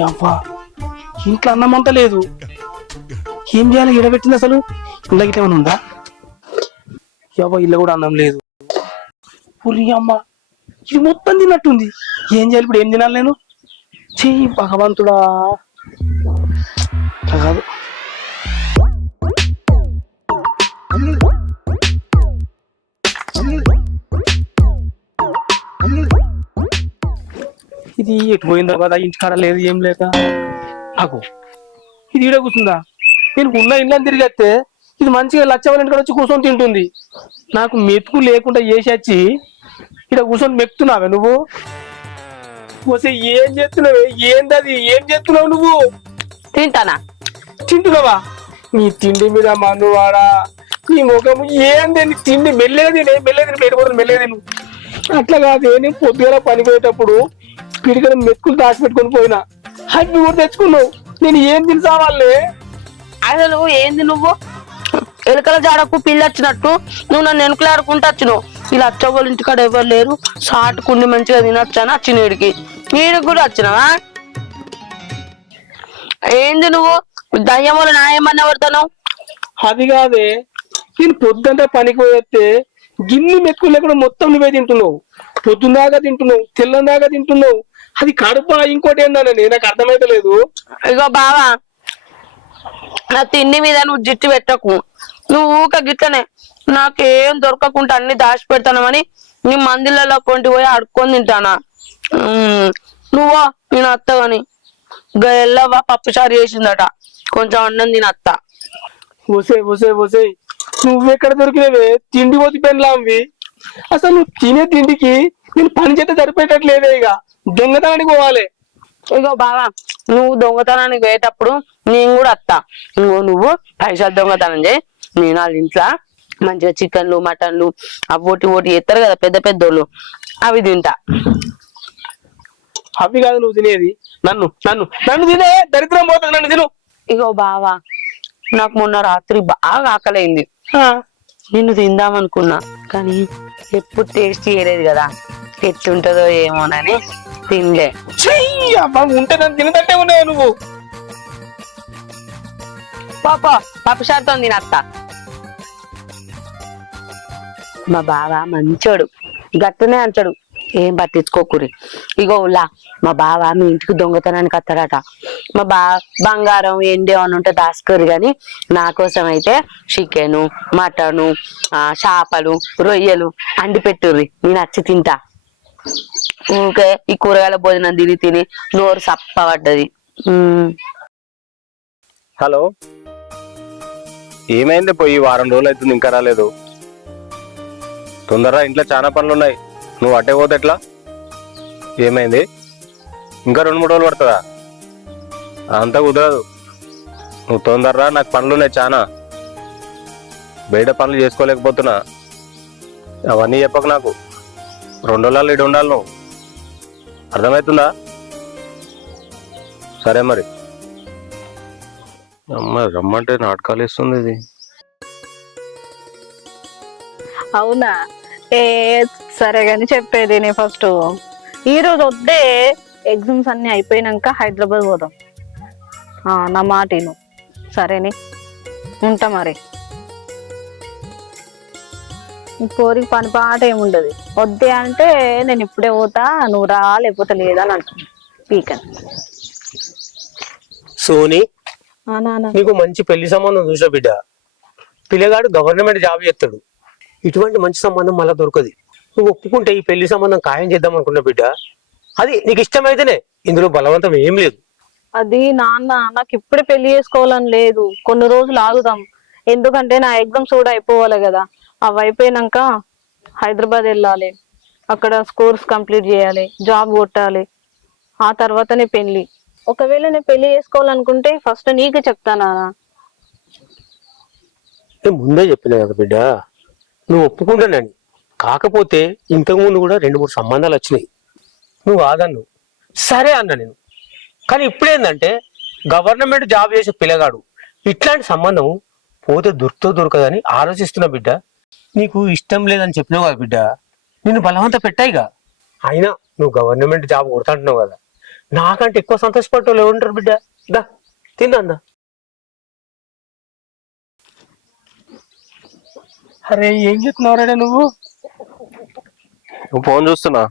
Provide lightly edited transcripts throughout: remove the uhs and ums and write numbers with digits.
యవ్వా ఇంట్లో అన్నం అంతా లేదు. ఏం చేయాలి? ఎడబెట్టింది అసలు ఇంట్లో గిట్ల ఏమైనా ఉందా? యవ్వ ఇల్లు కూడా అన్నం లేదు. పురి అమ్మ ఇది మొత్తం తిన్నట్టుంది. ఏం చేయాలి ఇప్పుడు? ఏం తినాలి నేను? చెయ్యి భగవంతుడా. అట్లా కాదు. ఇది ఎటు పోయిందో కదా, ఇంటికాడ లేదు ఏం లేక. అగో ఇది ఈడ కూర్చుందా? నేను ఉన్న ఇండ్లని తిరిగేస్తే ఇది మంచిగా లచ్చవాళ్ళ ఇంటికాడ వచ్చి కూర్చొని తింటుంది. నాకు మెతుకు లేకుండా చేసి వచ్చి ఇక్కడ కూర్చొని మెక్కుతున్నావే నువ్వు? పోసే ఏం చేస్తున్నావే? ఏందది? ఏం చేస్తున్నావు నువ్వు? తింటానా? తింటున్నావా? నీ తిండి మీద మన్నువాడా, నీ ముఖం ఏంది? నీ తిండి మెల్లగా పెట్టుకోవడం మెల్లగా తిను. అట్లా కాదు, నేను పొద్దుగా పని పోయేటప్పుడు పిడికలు మెతుకులు దాచిపెట్టుకొని పోయినా, అవి కూడా తెచ్చుకున్నావు. నేను ఏం తిని వాళ్ళే? అసలు ఏంది నువ్వు? ఎలుకల జాడకు పిల్లి వచ్చినట్టు నువ్వు నన్ను వెనుకలాడుకుంటూ వచ్చినావు. ఇలా అచ్చవ్వల ఇంటికాడ ఎవరు లేరు, సాటుకుండి మంచిగా తినొచ్చాను వచ్చిన వీడికి. వీడికి కూడా వచ్చినావా? ఏంది నువ్వు దయ్యం వల్ల నాయమన్నా పడతావు? అది కాదే, నేను పొద్దుంతా పనికి పోయేస్తే గిన్నె మెతుకులు లేకుండా మొత్తం నువ్వే తింటున్నావు. పొద్దున్నాగా తింటున్నావు, తెల్లందాగా తింటున్నావు. అది కడుపా ఇంకోటి ఏందనే నాకు అర్థమైతే లేదు. ఇగో బావా, నా తిండి మీద నువ్వు జిట్టు పెట్టకు. నువ్వు ఊక గిట్లనే నాకేం దొరకకుండా అన్ని దాచి పెడతానమని నీ మందిలలో కొంటి పోయి అడుక్కొని తింటానా? నువ్వా నేను అత్తగాని గెల్లవా పప్పుచారు చేసిందట, కొంచెం అన్నం తిని అత్త. ఒసే నువ్వెక్కడ దొరికినవే? తిండి పోతి పెన్లాంవి. అసలు నువ్వు తినే తిండికి నేను పని చేస్తే సరిపోయేటట్లేదే. ఇక దొంగతనానికి పోవాలి. ఇగో బావా, నువ్వు దొంగతనానికి పోయేటప్పుడు నేను కూడా అత్తా. నువ్వు పైసలు దొంగతనం చేయి, నేను వాళ్ళ ఇంట్లో మంచిగా చికెన్లు మటన్లు అవి ఓటి ఎత్తారు కదా పెద్ద పెద్దోళ్ళు, అవి తింటా. అవి కాదు నువ్వు తినేది, నన్ను నన్ను నన్ను తినే. దరిద్రం పోతుంది, నన్ను తిను. ఇగో బావా, నాకు మొన్న రాత్రి బాగా ఆకలైంది. నిన్ను తిందామనుకున్నా కానీ ఎప్పుడు టేస్ట్ చేయలేదు కదా, ఎట్లుంటదో ఏమోనని తినలే. ఉంటే నన్ను తినదంటే ఉన్నావు నువ్వు. పాపా పప్పుచారుతో తినత్తా. మా బావ మంచోడు, గట్టునే అంటాడు, ఏం పట్టించుకోకూరి. ఇగో ఉల్లా మా బావ మీ ఇంటికి దొంగతనానికి వస్తాడట. మా బంగారం ఎండి అని ఉంటే దాచుకోరు గాని నా కోసం అయితే చికెను మటను చేపలు రొయ్యలు అండి పెట్టుర్రి, నేను వచ్చి తింటా. ఊకే ఈ కూరగాయల భోజనం తిని నోరు సప్ప పడ్డది. హలో, ఏమైంది? పోయి వారం రోజులు అవుతుంది ఇంకా రాలేదు. తొందరగా ఇంట్లో చాలా పనులు ఉన్నాయి, నువ్వు అట్టే పోతే ఎట్లా? ఏమైంది? ఇంకా 2-3 రోజులు పడుతుందా? అంతా కుదరదు, నువ్వు తొందరరా, నాకు పనులు ఉన్నాయి చాలా. బయట పనులు చేసుకోలేకపోతున్నా. అవన్నీ చెప్పకు నాకు. 2 రోజులు ఇటు ఉండాలి నువ్వు, అర్థమవుతుందా? సరే మరి. అమ్మ రమ్మంటే నాటకాలు ఇస్తుంది ఇది. అవునా? సరే గాని చెప్పేది నేను ఫస్ట్ ఈ రోజు వద్దే, ఎగ్జామ్స్ అన్ని అయిపోయినాక హైదరాబాద్ పోదాం. నా మాట విను సరేని, ఉంటా మరి. పోరికి పని పాట ఏముండదు. వద్దే అంటే నేను ఇప్పుడే పోతా, నువ్వు రా లేకపోతే లేదా అని అంటున్నా. పీకన్ సోని, నీకు మంచి పెళ్లి సంబంధం చూసా బిడ్డ. పిల్లగాడు గవర్నమెంట్ జాబ్ చేస్తాడు. ఇటువంటి మంచి సంబంధం మళ్ళా దొరకదు. నువ్వు ఒప్పుకుంటే ఈ పెళ్లి సంబంధం ఖాయం చేద్దాం అనుకున్నా బిడ్డ. అది నీకు ఇష్టమైతేనే, ఇందులో బలవంతం ఏం లేదు. అది నాన్న, నాకు ఇప్పుడే పెళ్లి చేసుకోవాలని లేదు, కొన్ని రోజులు ఆగుదాం. ఎందుకంటే నా ఎగ్జామ్స్ కూడా అయిపోవాలి కదా. అవి అయిపోయినాక హైదరాబాద్ వెళ్ళాలి, అక్కడ కోర్స్ కంప్లీట్ చేయాలి, జాబ్ కొట్టాలి, ఆ తర్వాతనే పెళ్లి. ఒకవేళ నేను పెళ్లి చేసుకోవాలనుకుంటే ఫస్ట్ నీకు చెప్తానా? ముందే చెప్పినా కదా బిడ్డ, నువ్వు ఒప్పుకుంటానని. కాకపోతే ఇంతకుముందు కూడా 2-3 సంబంధాలు వచ్చినాయి, నువ్వు ఆదన్ను, సరే అన్నా నేను. కానీ ఇప్పుడేందంటే గవర్నమెంట్ జాబ్ చేసే పిల్లగాడు, ఇట్లాంటి సంబంధం పోతే దొరకదని ఆలోచిస్తున్నా బిడ్డ. నీకు ఇష్టం లేదని చెప్పినావు కదా బిడ్డ, నిన్ను బలవంత పెట్టాయిగా. అయినా నువ్వు గవర్నమెంట్ జాబ్ కొడతాంటున్నావు కదా, నాకంటే ఎక్కువ సంతోషపడేవాళ్ళు ఎవరు ఉంటారు బిడ్డ? దా తిందా. అరే ఏం చెప్తున్నావురా నువ్వు? నువ్వు ఫోన్ చూస్తున్నా.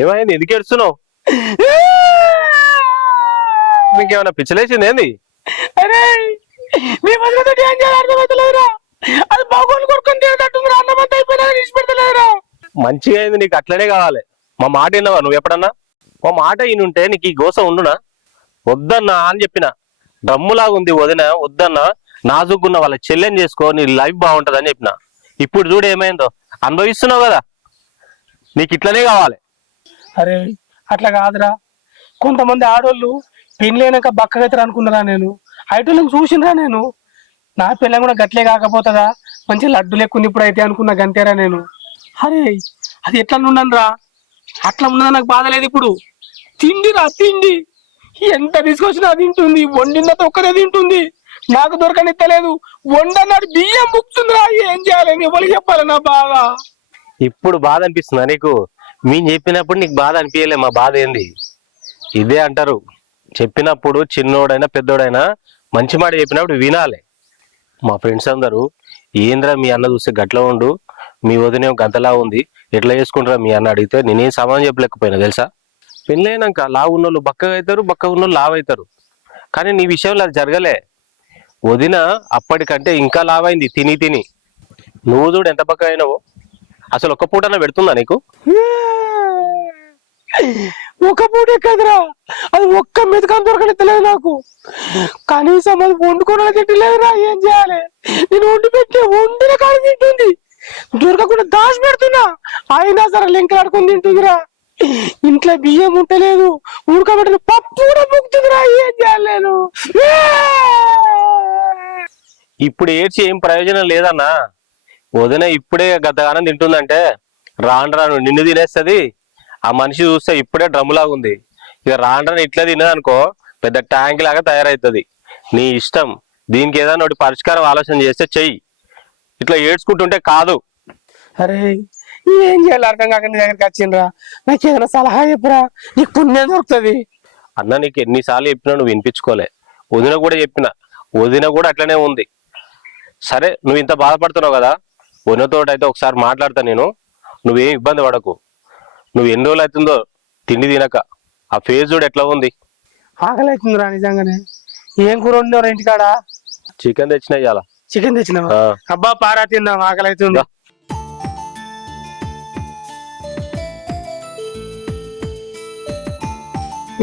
ఏమైంది? ఎందుకు ఏడుస్తున్నావు? నీకేమైనా పిచ్చలేసింది ఏంది? అరే మీ మధ్యలో ఏం చేయాలి అర్థమవుతలేదురా. అది బాగోలు కొడుకుని తినేటట్టుందిరా. అన్నమంతా అయిపోయినా విడిచిపెడతలేదురా. మంచిగా అయింది, నీకు అట్లనే కావాలి. మా మాట విన్నావా నువ్వు ఎప్పుడన్నా? మా మాట ఈయనుంటే నీకు ఈ గోస ఉండునా? వద్దన్నా అని చెప్పిన. డ్రమ్ములాగా ఉంది వదిన, వద్దన్నా. నాజుకున్న వాళ్ళ చెల్లెని చేసుకో, నీ లైఫ్ బాగుంటది అని చెప్పిన. ఇప్పుడు చూడు ఏమైందో. అనుభవిస్తున్నావు కదా, నీకు ఇట్లనే కావాలి. అరే అట్లా కాదురా. కొంతమంది ఆడోళ్ళు పెళ్ళైనాక బక్కగైతారు అనుకున్నారా నేను. ఐటోళ్ళని చూసినరా నేను. నా పిల్ల కూడా గట్లే కాకపోతుందా, మంచి లడ్డు లెక్కుంది ఇప్పుడు అయితే అనుకున్నా గంతేరా నేను. అరే అది ఎట్లా ఉన్నాను రా, అట్లా ఉన్నదా నాకు బాధ లేదు ఇప్పుడు. తిండిరా తిండి, ఎంత తీసుకొచ్చినా తింటుంది. వండినంత ఒక్కదే తింటుంది. నాకు దొరకనిత్తలేదు. వండన్నాడు బియ్యం ముక్తుందిరా. ఏం చేయాలి, ఎవరికి చెప్పాలి నా బాధ? ఇప్పుడు బాధ అనిపిస్తుందా నీకు? మేము చెప్పినప్పుడు నీకు బాధ అనిపించలే. మా బాధ ఏంది? ఇదే అంటారు, చెప్పినప్పుడు చిన్నోడైనా పెద్దోడైనా మంచి మాట చెప్పినప్పుడు వినాలి. మా ఫ్రెండ్స్ అందరూ ఏంద్రా మీ అన్న చూస్తే గట్ల ఉండు, మీ వదిన గంతలా ఉంది, ఎట్లా చేసుకుంటారా మీ అన్న అడిగితే నేనేం సమాధానం చెప్పలేకపోయినా తెలుసా. పెళ్ళైనాక లావు ఉన్నోళ్ళు బక్కగా అవుతారు, బక్కగా ఉన్నోళ్ళు లావు అవుతారు. కానీ నీ విషయంలో అది జరగలే. వదిన అప్పటికంటే ఇంకా లావైంది తిని తిని. నువ్వు చూడు ఎంత బక్కగా అయినావో. అసలు ఒక్క పూటన పెడుతుందా నీకు? ఒక పూటే కదరా, అది ఒక్క మెతుకని దొరకలేదు నాకు. కనీసం అది వండుకోవడానికి తింటలేదురా. ఏం చేయాలి? నేను వండి పెట్టి వండిన కాడ తింటుంది, దొరకకుండా దాచి పెడుతున్నా. అయినా సరే లెంకలాడుకొని తింటుందిరా. ఇంట్లో బియ్యం ఉంటలేదు, ఉడకబెట్టిన పప్పు కూడా ముక్తుందిరా. ఏం చేయాలి నేను? ఇప్పుడు ఏడ్చి ఏం ప్రయోజనం లేదన్నా. వదిన ఇప్పుడే గతగానం తింటుందంటే రాను రాను నిన్ను తినేస్తుంది. ఆ మనిషి చూస్తే ఇప్పుడే డ్రమ్ములాగా ఉంది. ఇక రాను రాను ఇట్లా తినదనుకో పెద్ద ట్యాంక్ లాగా తయారవుతుంది. నీ ఇష్టం. దీనికి ఏదైనా ఒకటి పరిష్కారం ఆలోచన చేస్తే చెయ్యి. ఇట్లా ఏడ్చుకుంటుంటే కాదు. అరే ఏం చేయాలి అర్థం కాక నీ దగ్గరికి వచ్చిండ్రా. నాకు ఏదైనా సలహా చెప్పురా, నీకు పుణ్యం దొరుకుతుంది. అన్న నీకు ఎన్నిసార్లు చెప్పినా నువ్వు వినిపించుకోలే. వదిన కూడా చెప్పిన, వదిన కూడా అట్లనే ఉంది. సరే నువ్వు ఇంత బాధపడుతున్నావు కదా, వదినతో అయితే ఒకసారి మాట్లాడతా నేను. నువ్వేం ఇబ్బంది పడకు. నువ్వు ఎన్ని రోజులు అవుతుందో తిండి తినక, ఆ ఫేస్ చూడు ఎట్లా ఉంది. ఆకలి అవుతుందిరా నిజంగానే. ఏం కూర వండినవరా ఇంటికాడ? చికెన్ తెచ్చినా ఇవాళ. చికెన్ తెచ్చినావా? అబ్బా పారా తిందాం, ఆకలి అవుతుంది.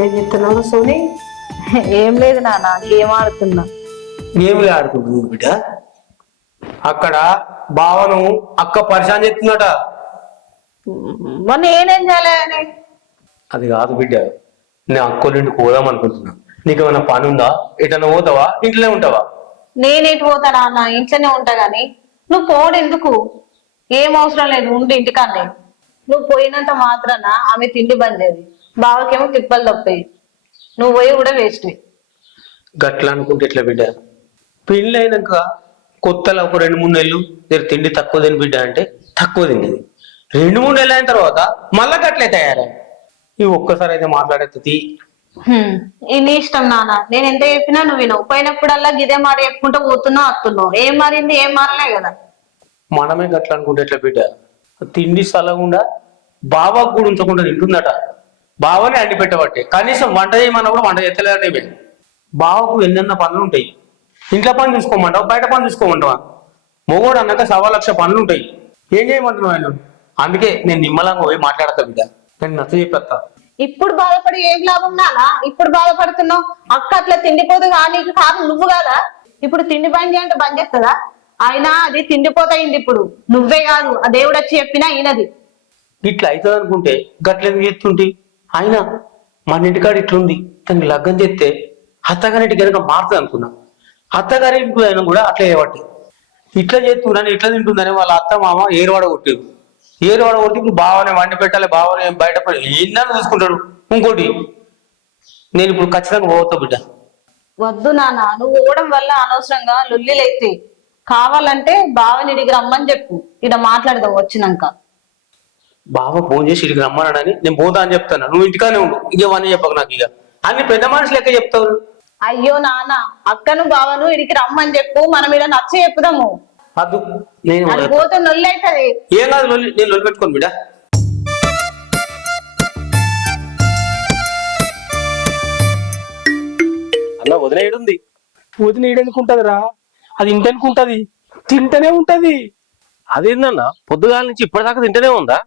ఏం చెప్తున్నావు సోని? ఏం లేదు నాన్న, గేమ్ ఆడుతున్నా. ఏమిలే ఆడుకుంటుంది బిడ్డ. అక్కడ బావను అక్క పరిశాన్ చెప్తుందట. మొన్న నేనేం చేయలేదని. అది కాదు బిడ్డ, నేను అక్కోళ్ళింటికి పోదాం అనుకుంటున్నా. నీకేమైనా పని ఉందా? ఎటన్నా పోతావా? ఇంట్లోనే ఉంటావా? నేనేటి పోతా నాన్న, ఇంట్లోనే ఉంటా గాని. నువ్వు పోడు ఎందుకు? ఏం అవసరం లేదు, ఉండి ఇంటికన్నే. నువ్వు పోయినంత మాత్రాన ఆమె తిండి బంద్ చేయదు. బావకేమో తిప్పలు తప్పాయి. నువ్వు పోయి కూడా వేస్ట్. గట్లా అనుకుంటే ఎట్లా బిడ్డ? పెళ్ళి అయినాక కొత్తలో ఒక 2-3 నెలలు తిండి తక్కువ తిని బిడ్డ అంటే తక్కువ తిండిది. 2-3 నెలలు అయిన తర్వాత మళ్ళా గట్లే తయారై ఇవి ఒక్కసారి అయితే మాట్లాడేది. నీ ఇష్టం నాన్న, నేను ఎంత చెప్పినా నువ్వు వినవు. పోయినప్పుడల్లా గిదే మాట చెప్పుకుంటూ పోతున్నావు వస్తున్నావు. ఏం మారింది? ఏం మారలే కదా. మనమే గట్లా అనుకుంటే ఎట్లా బిడ్డ? తిండి స్థలంగా బావకు కూడా ఉంచకుండా తింటుందట. బావనే అండి పెట్టబట్టే కనీసం వంట చేయమన్నప్పుడు వంట చేస్తలేదట. బావకు ఎన్నెన్న పనులు ఉంటాయి. ఇంట్లో పని చూసుకోమంటావా, బయట పని చూసుకోమంటావా? మొగోడు అన్నాక 1,00,000 పనులు ఉంటాయి. ఏం చేయమంటున్నావు ఆయన? అందుకే నేను నిమ్మలంగా పోయి మాట్లాడతా బిడ్డ. నేను నచ్చ చెప్పేస్తా. ఇప్పుడు బాధపడి ఏం లాభం నానా? ఇప్పుడు బాధపడుతున్నావు. అక్క అట్లా తిండిపోతే నీకు కారణం నువ్వు కదా. ఇప్పుడు తిండి బంద్ చేయంటే బంద్ చేస్తుందా? అయినా అది తిండిపోతాయింది. ఇప్పుడు నువ్వే కాదు, ఆ దేవుడు వచ్చి చెప్పినా ఈయనది. ఇట్లా అవుతుంది అనుకుంటే గట్లెందుకు చేస్తుంటే? అయినా మన ఇంటికాడ ఇట్లుంది, తనకి లగ్గం చేస్తే అత్తగారింటికి కనుక మారుతుంది అనుకున్నా. అత్తగారింటికి అయినా కూడా అట్లా చేయబట్టి ఇట్లా చేస్తున్నాను, ఇట్లా తింటుందని వాళ్ళ అత్త మామ ఏరువాడ కొట్టారు. ఏరువాడ కొట్టి ఇప్పుడు బావనే వండి పెట్టాలి, బావనే బయట ఎన్నో చూసుకుంటాడు. ఇంకోటి నేను ఇప్పుడు ఖచ్చితంగా పోతా బిడ్డ. వద్దు నాన్న, నువ్వు ఓవడం వల్ల అనవసరంగా లొల్లిలైతే. కావాలంటే బావని ఇడికి రమ్మని చెప్పు, ఇడ మాట్లాడదాం వచ్చినాక. బావ ఫోన్ చేసి ఇడికి రమ్మన్నాడని నేను పోతా అని చెప్తాను, నువ్వు ఇంటికానే ఉండు, ఇవన్నీ చెప్పకు నాకు. ఇక అన్ని పెద్ద మనుషులు లెక్క చెప్తావు. అయ్యో నాన్న, అక్కను బావను ఇడికి రమ్మని చెప్పు, మనం ఇలా నచ్చ చెప్పుదాము. అద్దు, నేను అది పోతే నొల్లైతది. ఏం కాదు, నేను లొల్లి పెట్టుకోను బిడ్డ. అన్న వదిన ఏడుంది? వదిన ఈడెందుకుంటదిరా, అది ఇంటెనుకుంటది, తింటనే ఉంటది. అదేందన్న పొద్దుగాల నుంచి ఇప్పటిదాకా తింటూనే ఉందా?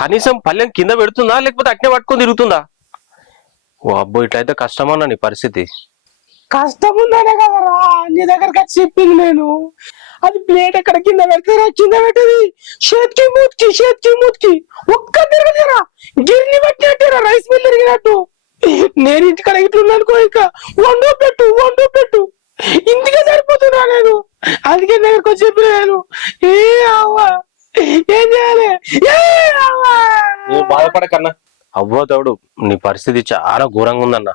కనీసం పల్లెం కింద పెడుతుందా లేకపోతే అట్నే పట్టుకొని తిరుగుతుందా? ఓ అబ్బో, ఇట్లయితే కష్టమన్నా నీ పరిస్థితి. కష్టం ఉందనే కదరా నీ దగ్గరకు వచ్చి చెప్పింది నేను. అది ప్లేట్ ఎక్కడ కింద పెడతారా, కింద పెట్టేది చేతికి మూతికి ఒక్క తిరగలేరా, గిర్ని పెట్టినట్టేరా, రైస్ మిల్ తిరిగినట్టు. నేను ఇంటికాడ ఇట్లున్నానుకో, ఇక వండు పెట్టు ఇంటికే సరిపోతున్నా నేను. అందుకే దగ్గరకు వచ్చి చెప్పిన నేను, ఏ అవ్వా ఏం చేయాలి, నువ్వు బాధపడకన్నా. అవ్వో తోడు, నీ పరిస్థితి చాలా ఘోరంగా ఉందన్న.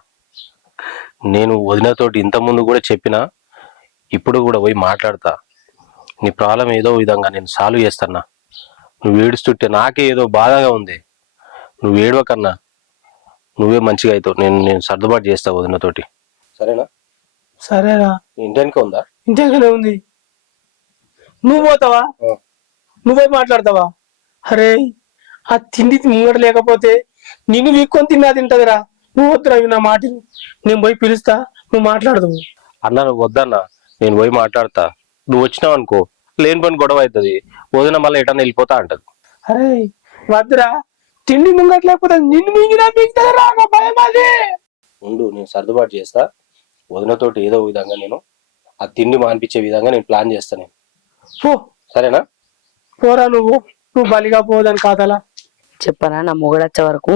నేను వదినతోటి ఇంత ముందు కూడా చెప్పినా, ఇప్పుడు కూడా పోయి మాట్లాడతా. నీ ప్రాబ్లం ఏదో విధంగా నేను సాల్వ్ చేస్తానా. నువ్వు ఏడుస్తుంటే నాకే ఏదో బాధగా ఉంది. నువ్వు ఏడవకన్నా, నువ్వే మంచిగా అవుతావు. నేను సర్దుబాటు చేస్తా వదినతోటి, సరేనా? సరేనా? ఇంటెనక ఉందా? ఇంటికనే ఉంది. నువ్వు పోతావా? నువ్వే మాట్లాడతావా? అరే, ఆ తిండి ముంగట లేకపోతే నిన్ను వీక్కొని తింటదిరా. నువ్వు వద్దురా నా మాటలు, నేను పోయి పిలుస్తా, నువ్వు మాట్లాడదావు. అన్న నువ్వు వద్దన్నా, నేను పోయి మాట్లాడతా. నువ్వు వచ్చినావు అనుకో, లేని పని గొడవ అవుతుంది. వదిన మళ్ళీ ఎటన్నా వెళ్ళిపోతా అంటది. అరే వద్దురా, తిండి ముంగట లేకపోతే నిన్ను మింగినా మింగుతారా, నా భయం అది. ఉండు, నేను సర్దుబాటు చేస్తా. వదినతోటి ఏదో విధంగా నేను ఆ తిండి మానిపించే విధంగా నేను ప్లాన్ చేస్తా. నేను పో, సరేనా? పోరా నువ్వు బలిగా పోదని కాదలా. చెప్పరా, నా మొగుడు వచ్చే వరకు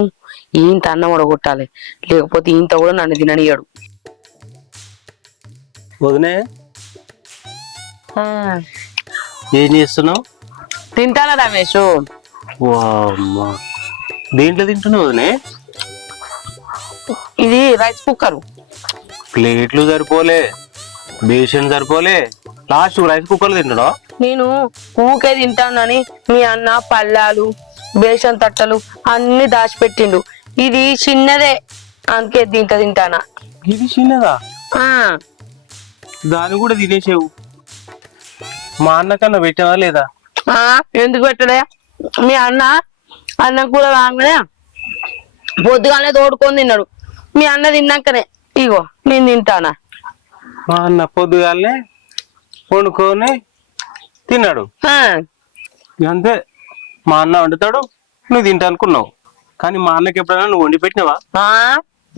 ఈయంత అన్నం ఉడగొట్టాలి, లేకపోతే ఈయంత కూడా నన్ను తిననియాడు. వదినే, ఏం చేస్తున్నావు? తింటానా రమేష్? దేంట్లో తింటున్నావు వదినే? ఇది రైస్ కుక్కర్. ప్లేట్లు సరిపోలే, బేషన్ సరిపోలే, లాస్ట్ రైస్ కుక్కర్ తింటున్నావు. నేను ఊకే తింటానని మీ అన్న పళ్ళాలు బేషన్ తట్టలు అన్ని దాచిపెట్టిండు. ఇది చిన్నదే, అందుకే దీంట్లో తింటానా. ఇది చిన్నదా? ఆ దాన్ని కూడా తినేసేవు. మా అన్న కన్నా పెట్టావా లేదా? ఎందుకు పెట్టలే? మీ అన్నం కూర రాగానే పొద్దుగానే తోడుకొని తిన్నాడు. మీ అన్న తిన్నాకనే ఇగో నేను తింటానా. మా అన్న పొద్దుగాలనే వండుకొని తిన్నాడు, అంతే. మా అన్న వండుతాడు, నువ్వు తింటా అనుకున్నావు. కానీ మా అన్నకి ఎప్పుడైనా నువ్వు వండి పెట్టినావా?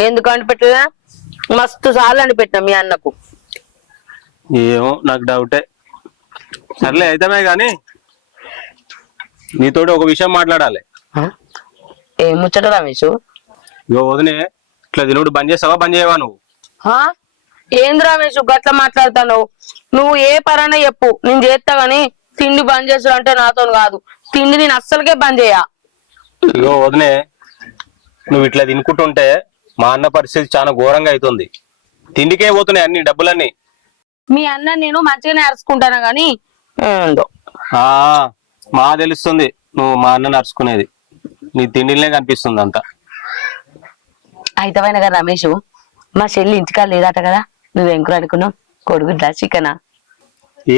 ఎందుకు వండి పెట్టలేదా? మస్తు సార్లు వండి పెట్టినా మీ అన్నకు. ఏమో, నాకు డౌటే. సర్లే అయితమే గాని, నీతోటి ఒక విషయం మాట్లాడాలి. ఏం ముచ్చట రమేష్? ఇగో వదినే, ఇట్లా తినుడు బంద్ చేస్తావా, బంద్ చేయవా నువ్వు? ఏంది రమేష్ గట్లా మాట్లాడతాను? నువ్వు ఏ పరైనా చెప్పు, నేను చేస్తా గాని తిండి బంద్ చేసాడు అంటే నాతో కాదు. తిండి నేను అస్సలకే బంద్ చేయ. ఇగో వదినే, నువ్వు ఇట్లా తినుకుంటుంటే మా అన్న పరిస్థితి చాలా ఘోరంగా అవుతుంది. తిండికే పోతున్నాయి అన్ని డబ్బులన్నీ. మీ అన్న నేను మంచిగానే అరుచుకుంటాను గాని ఏందో. మా తెలుస్తుంది నువ్వు మా అన్నని అరుచుకునేది. నీ తిండిలనే కనిపిస్తుంది అంతా. అయితమైన కదా రమేష్, మా చెల్లి ఇంటికాడ లేదట కదా, నువ్వేం కూర అనుకున్నావు? కొడుకుట్లా చికెనా?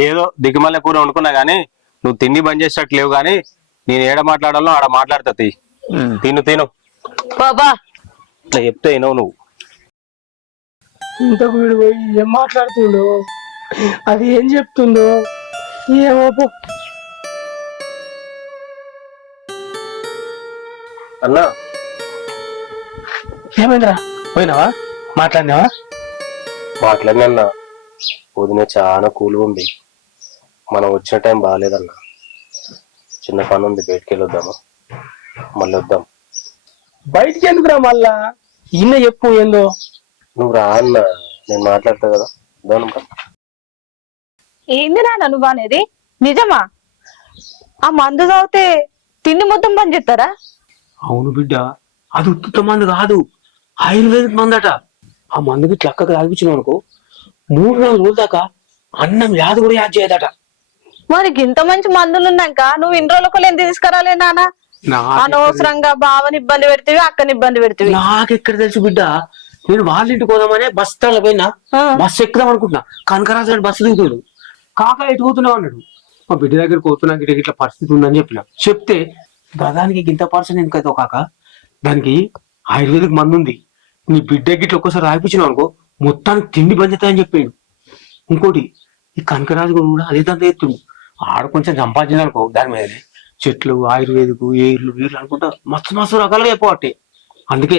ఏదో దిగుమల్ల కూర వండుకున్నా గానీ నువ్వు తిండి బంద్ చేసేటట్టు లేవు. గానీ నేను ఏడ మాట్లాడాలో ఆడ మాట్లాడుతా. తిను బాబా, ఇట్లా చెప్తే వినవు నువ్వు. ఇంతకు వీడు పోయి ఏం మాట్లాడుతుండో, అది ఏం చెప్తుందో ఏమో. అన్నా, ఏమైందిరా, పోయినావా? మాట్లాడినావా? మాట్లాడినా. వదిన చాలా కూల్గా ఉంది. మనం వచ్చిన టైం బాగాలేదన్నా. చిన్న పని ఉంది, బయటికి వెళ్ళొద్దామా? మళ్ళీ వద్దాం. బయటికి ఎందుకురా మళ్ళా? ఇన్న చెప్పు ఏందో. నువ్వు రా అన్న, నేను మాట్లాడతా కదా. ఏంది నాన్న నువ్వు అనేది? నిజమా? ఆ మందు తాగితే తిండి మొత్తం బంద్ చేస్తారా? అవును బిడ్డ, అది ఉత్తుత మందు కాదు, ఆయుర్వేదిక్ మందట. ఆ మందుకి చక్కగా తాగిపించినావు అనుకో, 3-4 రోజుల దాకా అన్నం యాది కూడా యాద్ చేయదట. మరి ఇంత మంచి మందులు ఉన్నాక నువ్వు ఇన్ని రోజులకు ఎందుకు తీసుకురాలే నాన్న? అనవసరంగా బావని ఇబ్బంది పెడితే అక్కని ఇబ్బంది పెడితే నాకెక్కడ తెలుసు బిడ్డ, నేను వాళ్ళ ఇంటికి పోదామనే బస్ స్టాండ్ పోయినా, బస్సు ఎక్కుదాం అనుకుంటున్నా, కనకరాజు గారు బస్సు దిగుతాడు. కాక ఎటు పోతున్నావు అన్నాడు. మా బిడ్డ దగ్గరికి పోతున్నా, గిట్ల ఇట్లా పరిస్థితి ఉందని చెప్తే దానికి గింత పర్సన్ ఎందుకైతే కాక, దానికి ఆయుర్వేదిక్ మందు ఉంది, నీ బిడ్డ గిట్ల ఒక్కసారి రాయిపించినావు అనుకో మొత్తానికి తిండి బంద్ అవుతాయని చెప్పాడు. ఇంకోటి ఈ కనకరాజు కూడా అదే దాంట్లో ఎత్తుండు, ఆడ కొంచెం సంపాదించాలనుకో దాని మీద చెట్లు ఆయుర్వేదికు ఏర్లు వీర్లు అనుకుంటా మస్తు మస్తు రకాలుగా అయిపోవట్టే. అందుకే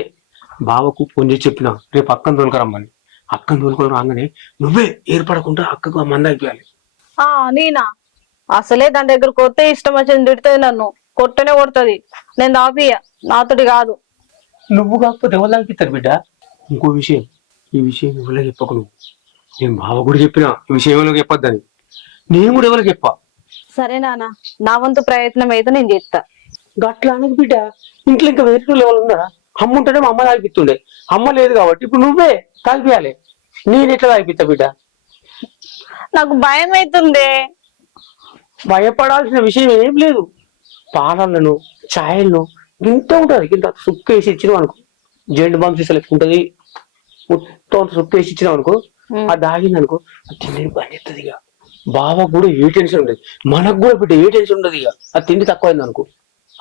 బావకు ఫోన్ చేసి చెప్పిన రేపు అక్కను తోలుకరమ్మని. అక్కను తోలుకొని రాగానే నువ్వే ఏర్పడకుండా అక్కకు ఆ మంది అయిపోయాలి. నేనా అసలే దాని దగ్గరకు వస్తే ఇష్టం వచ్చింది తిడుతుంది, నన్ను కొట్టనే కొడుతుంది. నేను దాపియ, నాతోటి కాదు. నువ్వు కాకపోతే ఎవరు అనిపిస్తారు బిడ్డ. ఇంకో విషయం, ఈ విషయం ఎవరికి చెప్పకు నువ్వు. నేను బావ కూడా చెప్పిన ఈ విషయం ఎవరికి చెప్పొద్దని, నేను కూడా ఎవరికి చెప్పా. సరే నాన్న, నా వంతు ప్రయత్నం అయితే నేను చేస్తా. గట్లా అనకు బిడ్డ, ఇంట్లో ఇంకా వేరే ఎవరు ఉన్నారా? అమ్మ ఉంటేనే మా అమ్మ తాగిపిస్తుండే, అమ్మ లేదు కాబట్టి ఇప్పుడు నువ్వే తాగిపియాలి. నేను ఎట్లా తాగిపిస్తా బిడ్డ? నాకు భయం అవుతుంది. భయపడాల్సిన విషయం ఏం లేదు. పాలలను ఛాయలను ఇంత ఉంటుంది, ఇంత సుక్కు వేసి ఇచ్చినావు అనుకో, జెండు బాంబు సీసలు ఎక్కువ ఉంటుంది, మొత్తం సుక్కు వేసి ఇచ్చినావు అనుకో, అది దాగింది అనుకో తిండి పని ఎత్తది. ఇక బావకు కూడా ఏ టెన్షన్ ఉండదు, మనకు కూడా బిడ్డ ఏ టెన్షన్ ఉండదు. ఇక అది తిండి తక్కువైంది అనుకో,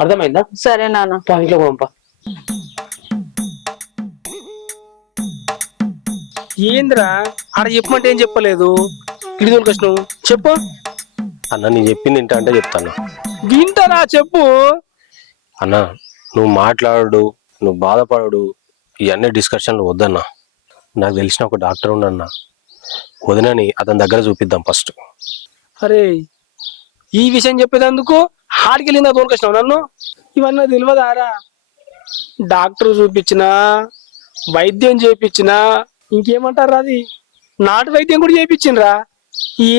అర్థమైందా? సరే నాన్న, ఇంట్లో పంప. ఏంద్రా ఆడ చెప్పమంటే ఏం చెప్పలేదు, ఇటు తోలుకొచ్చినావు చెప్పు. అన్న నేను చెప్పింది ఇంట అంటే చెప్తాను. వింటారా చెప్పు. అన్న నువ్వు మాట్లాడు, నువ్వు బాధపడు, ఇవన్నీ డిస్కషన్లు వద్దన్నా. నాకు తెలిసిన ఒక డాక్టర్ ఉండన్నా, వదినని అతని దగ్గర చూపిద్దాం ఫస్ట్. అరే ఈ విషయం చెప్పేదందుకు హాడికి వెళ్ళిందా తోలుకొచ్చినావు నన్ను? ఇవన్నీ తెలియదారా? డాక్టర్ చూపించినా, వైద్యం చేయించినా, ఇంకేమంటారా అది నాటు వైద్యం కూడా చేయించిండ్రా.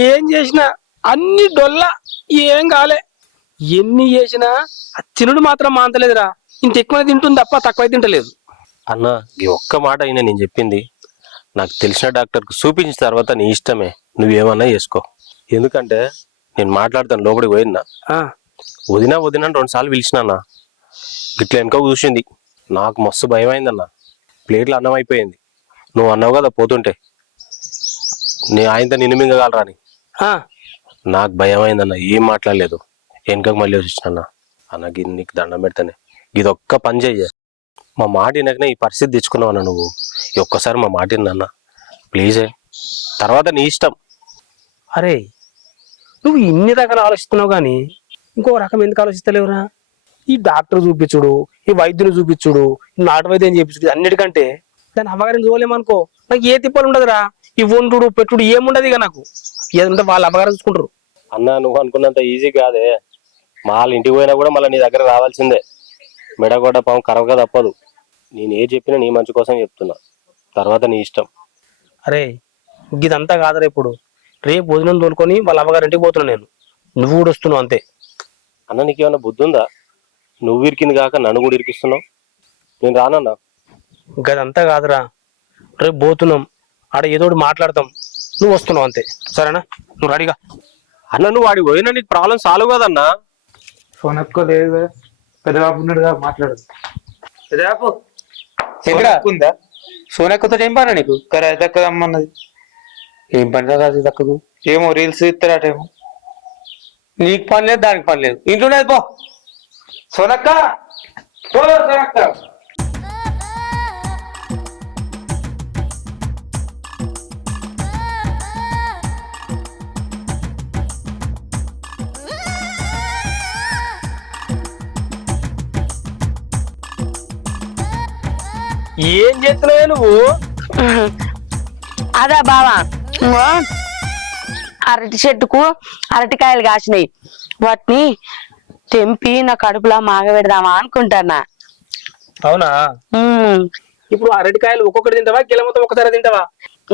ఏం చేసినా అన్ని డొల్ల, ఏం కాలే. ఎన్ని చేసినా ఆ తినుడు మాత్రం మాంతలేదురా. ఇంత ఎక్కువ తింటుంది తప్ప తక్కువ తింటలేదు. అన్న ఈ ఒక్క మాట అయినా నేను చెప్పింది, నాకు తెలిసిన డాక్టర్కి చూపించిన తర్వాత నీ ఇష్టమే, నువ్వేమన్నా చేసుకో. ఎందుకంటే నేను మాట్లాడతాను, లోపలికి పోయినా వదినా వదినా 2 సార్లు పిలిచినా, గిట్ల వెనుక చూసింది. నాకు మస్తు భయం అయిందన్న, ప్లేట్లో అన్నం అయిపోయింది. నువ్వు అన్నావు కదా పోతుంటే నీ ఆయనతో నిన్ను మింగగలరా అని, నాకు భయం అయిందన్న. ఏం మాట్లాడలేదు, వెనుకకు మళ్ళీ వచ్చినా. అన్నకి నీకు దండం పెడతానే, ఇది ఒక్క పని చెయ్య. మా మాట వినకనే ఈ పరిస్థితి తెచ్చుకున్నావు అన్న నువ్వు. ఈ ఒక్కసారి మా మాట విన్నా ప్లీజే, తర్వాత నీ ఇష్టం. అరే నువ్వు ఇన్ని రకాలు ఆలోచిస్తున్నావు కానీ ఇంకో రకం ఎందుకు ఆలోచిస్తలేవురా? ఈ డాక్టర్ చూపించుడు, ఈ వైద్యుని చూపించుడు, నాటు వైద్యం చేపించుడు, అన్నిటికంటే దాని అమ్మగారిని చూడలేమనుకో నాకు ఏ తిప్పలు ఉండదురా. ఈ వండుడు పెట్టుడు ఏముండదు. ఇక నాకు ఏదంటే వాళ్ళ అమ్మగారు చూసుకుంటారు. అన్న నువ్వు అనుకున్నంత ఈజీ కాదే. మా వాళ్ళ ఇంటికి పోయినా కూడా మళ్ళీ నీ దగ్గర రావాల్సిందే. మెడగొడ్డ పాము కరవక తప్పదు. నేను ఏ చెప్పినా నీ మంచి కోసం చెప్తున్నా, తర్వాత నీ ఇష్టం. అరే ఇదంతా కాదురా. ఇప్పుడు రేపు భోజనం తోలుకొని వాళ్ళ అమ్మగారి ఇంటికి పోతున్నా నేను, నువ్వు కూడా వస్తున్నావు అంతే. అన్న నీకేమన్నా బుద్ధి ఉందా? నువ్వు ఇరికింది కాక నన్ను కూడా ఇరికిస్తున్నావు. నేను రానన్నా. గదంతా కాదురా, రేపు పోతున్నాం, ఆడ ఏదో ఒకటి మాట్లాడతాం, నువ్వు వస్తున్నావు అంతే. సరేనా? నువ్వు రెడీగా. అన్న నువ్వు వాడికి పోయినా నీకు ప్రాబ్లం సాల్వ్ కదన్నా. ఫోన్ ఎక్కువ లేదు, పెద్దబాబు ఉన్నాడుగా మాట్లాడదు. పెద్దబాబు ఉందా? సోనెక్కతో ఏం పని నీకు? దక్కదు అమ్మన్నది. ఏం పని రాదు దక్కదు? ఏమో రీల్స్ ఇస్తారటేమో. నీకు పని లేదు, దానికి పని లేదు, ఇంట్లోనే పో. సోనక్క సోనక్క ఏం చేస్తున్నావు నువ్వు? అదా బావా, అరటి చెట్టుకు అరటికాయలు కాసినాయి, వాటిని తెంపి నా కడుపులా మాగబెడదామా అనుకుంటానా. అవునా? ఇప్పుడు అరటికాయలు ఒక్కొక్కటి తింటావా, కిలో మొత్తం ఒక్కసారి తింటావా?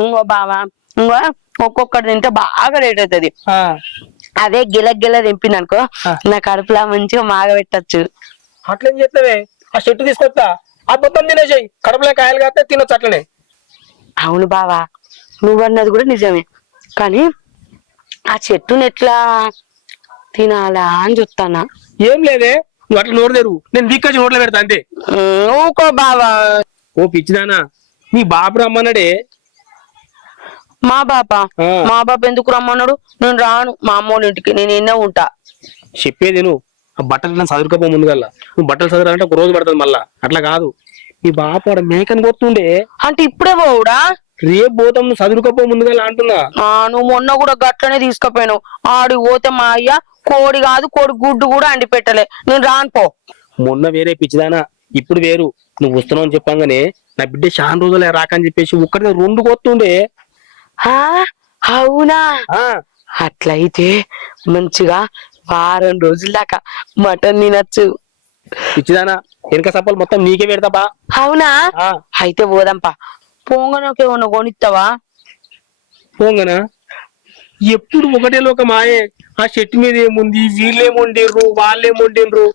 ఇంకో బావా, ఇంకో ఒక్కొక్కటి తింటే బాగా రేట్ అవుతుంది. అదే గిల తెంపిననుకో నా కడుపులా మంచిగా మాగబెట్టచ్చు. అట్లేం చేస్తావే? ఆ చెట్టు తీసుకొస్తా, ఆ మొత్తం తినేసాయి, కడుపులో కాయలు కాస్తే తినొచ్చు అట్లనే. అవును బావా, నువ్వన్నది కూడా నిజమే, కానీ ఆ చెట్టుని ఎట్లా తినాలా అని చూస్తానా. ఏం లేదే, నువ్వు అట్లా నోరు తెరు, నేను వీక్కొచ్చి నోట్లో పెడతా అంతే. ఊకో బావా. ఓ పిచ్చిదానా, నీ బాబు రమ్మన్నాడే. మా బాప ఆ. మా బాప ఎందుకు రమ్మన్నాడు? నేను రాను మా అమ్మోళ్ళ ఇంటికి, నేను ఎన్నో ఉంటా. చెప్పేది నువ్వు ఆ బట్టలు నన్ను చదువుకోపో ముందుగల్లా. నువ్వు బట్టలు చదువురంటే ఒక రోజు పడుతుంది మళ్ళా. అట్లా కాదు, నీ బాప వాడు మేకని కొత్తుండే, అంటే ఇప్పుడే పోవుడా? రేపు పోతాం, నువ్వు చదువుకోపో ముందుగల్లా అంటున్నా. నువ్వు మొన్న కూడా గట్లనే తీసుకుపోయావు. ఆడికి పోతే మా అయ్య కోడి కాదు కోడి గుడ్డు కూడా అండి పెట్టలే. నేను రాను పో. మొన్న వేరే పిచ్చిదానా, ఇప్పుడు వేరు. నువ్వు వస్తున్నావు అని చెప్పంగానే నా బిడ్డ చాలా రోజులే రాకని చెప్పేసి ఒక్కడికి 2 కొత్తుండే. అవునా? ఆ అట్లయితే మంచిగా వారం రోజుల దాకా మటన్ తినచ్చు. పిచ్చిదానా, వెనక సప్పలు మొత్తం నీకే పెడతాపా. అవునా? ఆ అయితే పోదాంపా. పొంగనకేమన్నా కొనిస్తావా? పోంగనా, ఎప్పుడు ఒకటే లోక మాయే. ఆ చెట్టు మీద ఏముంది, వీళ్ళేముండిర్రు వాళ్ళేముండిర్రు.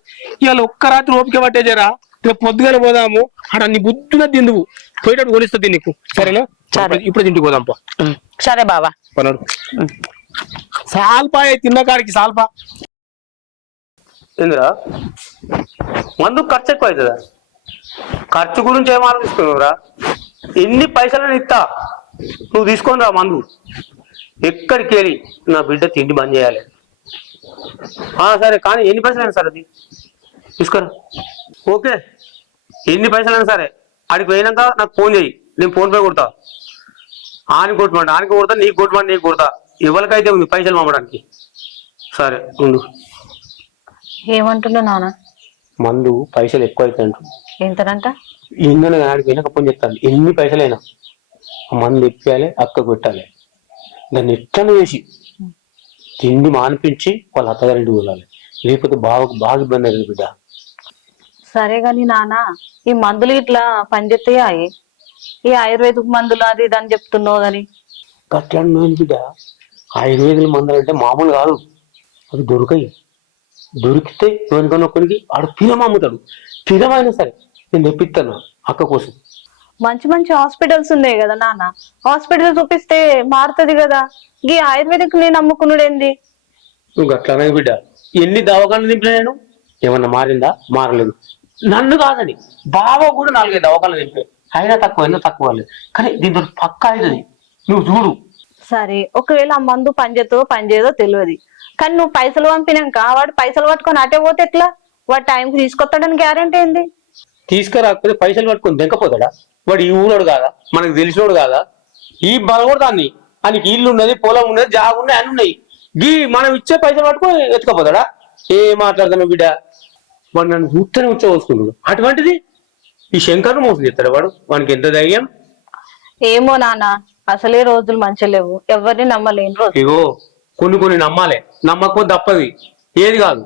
ఇవాళ ఒక్క రాత్రి ఓపిక పట్టేజరా, రేపు పొద్దుగానే పోదాము. ఆడ నీ బుద్ధిగా తిందువు, పోయేటప్పుడు కొనిస్తుంది నీకు. సరేనా? సరే. ఇప్పుడు ఇంటికి పోదాంపా. సరే బావా. పన్నాడు సాల్పాయ తిన్న కాడికి సాల్పా. ఏందిరా, మందు ఖర్చు ఎక్కువ అవుతుందా? ఖర్చు గురించి ఏం ఆలోచిస్తున్నావురా? ఎన్ని పైసలను ఇస్తా, నువ్వు తీసుకొని రా మందు. ఎక్కడికి వెళ్ళి నా బిడ్డ తిండి బంద్ చేయాలి. సరే, కానీ ఎన్ని పైసలైనా సరే అది తీసుకురా. ఓకే, ఎన్ని పైసలైనా సరే ఆడికి పోయినాక నాకు ఫోన్ చేయి, నేను ఫోన్ పే కొడతా. ఆనికి కొట్టమంట ఆనికి కొడతా, నీకు కొట్టమంట నీకు కొడతా. ఎవరికైతే ఉంది పైసలు పంపడానికి. సరే ఉండు. ఏమంటున్నా నాన్న? మందు పైసలు ఎక్కువ అవుతాయి. ఎంతనంట? ఏందని ఆడికి పోయినాక ఫోన్ చెప్తాను. ఎన్ని పైసలైనా ఆ మందు ఎక్కాలి, అక్క కొట్టాలి. దాన్ని ఎట్లా చేసి తిండి మానిపించి వాళ్ళ అత్తగారింటికి వెళ్ళాలి. లేకపోతే బాగా ఇబ్బంది అవుతుంది బిడ్డ. సరే గాని నాన్న, ఈ మందులు ఇట్లా పనిచేస్తాయా? ఈ ఆయుర్వేదిక్ మందులు అది ఇది అని చెప్తున్నావు గాని. గట్లా బిడ్డ, ఆయుర్వేదుల మందులు అంటే మామూలు కాదు. అవి దొరకాయి. దొరికితే ఎవరికొనొక్కడికి ఆడు ఫిలం అమ్ముతాడు. ఫిలం అయినా సరే నేను తెప్పిస్తాను అక్క కోసం. మంచి మంచి హాస్పిటల్స్ ఉన్నాయి కదా నాన్న, హాస్పిటల్ చూపిస్తే మారుతుంది కదా. ఈ ఆయుర్వేదిక్ నేను నమ్ముకున్నాడేంది? నువ్వు గట్లానే బిడ్డ, ఎన్ని దవాఖానలు దింపినా నేను, ఏమన్నా మారిందా? మారలేదు. నన్ను కాదని బావ కూడా 4-5 దవాఖానలు దింపే, అయినా తక్కువ లేదు. కానీ దీంతో పక్క అవుతుంది, నువ్వు చూడు. సరే, ఒకవేళ ఆ మందు పనిచేయదో తెలియదు, కానీ నువ్వు పైసలు పంపినాక వాడు పైసలు పట్టుకొని అటే పోతే ఎట్లా? వాడు టైంకి తీసుకొస్తాడని గ్యారంటీ ఏంది? తీసుకురాకపోతే పైసలు పట్టుకొని దెంకపోతాడా? వాడు ఈ ఊరోడు కాదా, మనకు తెలిసినోడు కాదా? ఈ బలగొడతాన్ని ఆయనకి ఇల్లు ఉన్నది, పొలం ఉన్నది, జాబ్ ఉన్నాయి, అన్ని ఉన్నాయి. మనం ఇచ్చే పైసలు పట్టుకొని ఎత్తుకపోతాడా? ఏం మాట్లాడతాను బిడ్డ, వాడు నన్ను చూస్తేనే వచ్చేసుకుంటాడు. అటువంటిది ఈ శంకర్ను మోసం చేస్తాడు వాడు. వానికి ఎంత ధైర్యం? ఏమో నాన్న, అసలే రోజులు మంచి లేవు, ఎవరిని నమ్మలేని రోజు. ఇగో కొన్ని నమ్మాలి, నమ్మకపోతే తప్పది. ఏది కాదు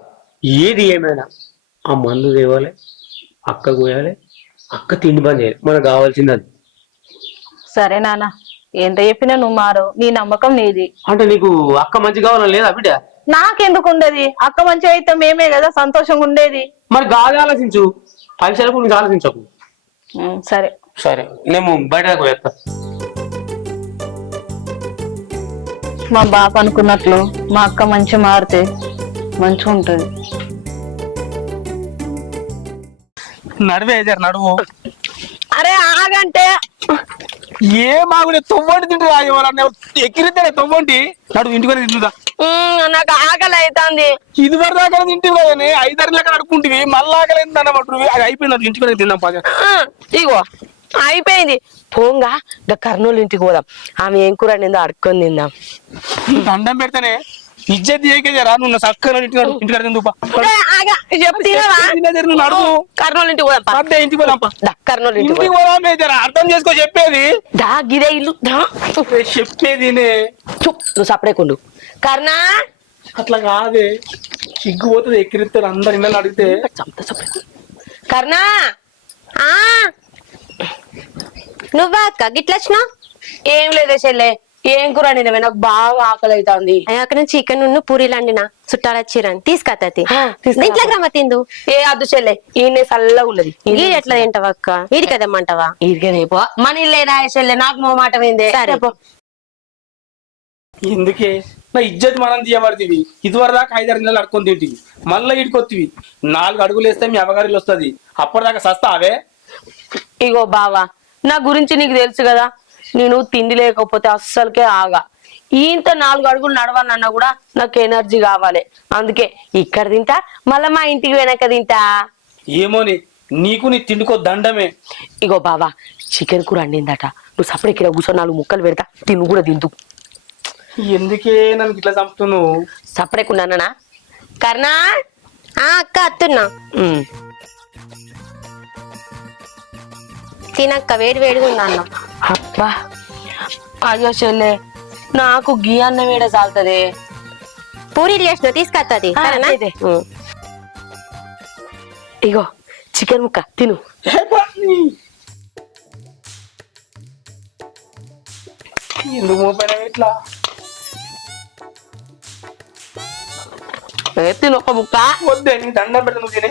ఏది ఏమైనా ఆ మందు తేవాలి, అక్క పోయాలి, అక్క తిండి పని చేయాలి. మనకు కావాల్సింది అది. సరే నాన్న, ఎంత చెప్పినా నువ్వు మారవు, నీ నమ్మకం నీది. అంటే నీకు అక్క మంచి కావాలని లేదా బిడ్డ? నాకెందుకు ఉండేది? అక్క మంచిగా అయితే మేమే కదా సంతోషంగా ఉండేది. మరి గాలి ఆలోచించు, పైసల గురించి ఆలోచించకు. సరే సరే, నేను బయటకు పోయేస్తా. మా బాప అనుకున్నట్లు మా అక్క మంచి మారితే మంచిగా ఉంటుంది. నడువే జర నడువు. అరే ఆగంటే ఏ మాగుడే తొవ్వండి తింటారా? ఎవరన్నా ఎక్కిరితే తొవ్వండి. నడువు, ఇంటికి తింటుందా? నాకు ఆకలి అవుతుంది. ఇది వరకు దాకా తింటే కదనే, 5-6 లెక్క నడుపుకుంటుంది. మళ్ళీ ఆకలి అన్నమాట. అది అయిపోయింది, ఇంటికి తిందాం పద. ఇగో అయిపోయింది. పోంగా కర్నూలు ఇంటికి పోదాం. ఆమె ఏం కూర నిందో అడుక్కొని తిందాం. దండం పెడితేనే ఇజ్జత్ చేయకేజరా. నువ్వు చక్కగా ఇంటికి తిందుపా. నడువు, కర్నూలు ఇంటికి పోదాం. అదే ఇంటికి పోదాంపా. కర్నూలు ఇంటికి పోదాం. జరా అర్థం చేసుకో చెప్పేది. దా గిదే ఇల్లు దా చెప్పేది నువ్వు సపరేకుండు. కర్ణా అట్లా కాదే, సిగ్గు పోతుంది. ఎక్కిరిస్తారు అందరు ఇళ్ళని అడిగితే. కర్ణా నువ్వా అక్క గిట్ల వచ్చినా? ఏం లేదే చెల్లె, ఏం కూర నిన్నవే, నాకు బాగా ఆకలి అవుతుంది. అక్కడ చికెన్ ఉన్న పూరీలు అండినా, చుట్టాలు వచ్చిరని తీసుకొత్తది. ఇంట్లో రమ్మ తిందు. ఏ అద్దు చెల్లె, ఈయన చల్లగా ఉన్నది. ఈ ఎట్లా తింటావా అక్క? వీడి కదమ్మంటావా? ఈడికే రేపో మన ఇల్లేనా చెల్లె, నాకు మో మాట పోయిందే. సరే. ఎందుకే నా ఇజ్జత్ మనం తీయబడుతుంది. ఇదివరకు దాకా 5-6 నెలలు అడుకొని తింటివి, మళ్ళీ ఇటుకొత్తివి. 4 అడుగులు వేస్తే మీ అవ్వగారిలో వస్తుంది. అప్పటిదాకా సస్తావే. ఇగో బావా, నా గురించి నీకు తెలుసు కదా, నేను తిండి లేకపోతే అస్సలకే ఆగా. ఇంత 4 అడుగులు నడవాలన్నా కూడా నాకు ఎనర్జీ కావాలి. అందుకే ఇక్కడ తింటా, మళ్ళీ మా ఇంటికి వెనక తింటా. ఏమోని నీకు నీ తిండికో దండమే. ఇగో బావా, చికెన్ కూర వండిందట, నువ్వు సపరేట్ కూర్చో 4 ముక్కలు పెడతా, తిను కూడా తిందు. ఎందుకే నన్ను ఇట్లా చంపుతున్నావు? సపరేట్ ఉన్నానా కర్ణా? అక్క అత్తున్నా తినక్క, వేడి వేడిగా ఉందా అన్నం. అబ్బా అయ్యో చెల్లె, నాకు గీ అన్నం వేడ చాలుతుంది. పూరీలు చేసిన తీసుకొత్తది సరేనా? ఇగో చికెన్ ముక్క తిను. ఎందుకు మోపైనా ఇట్లా? తిను ఒక ముక్క. వద్దే, నీ దండం పెడతా, నువ్వు తినే.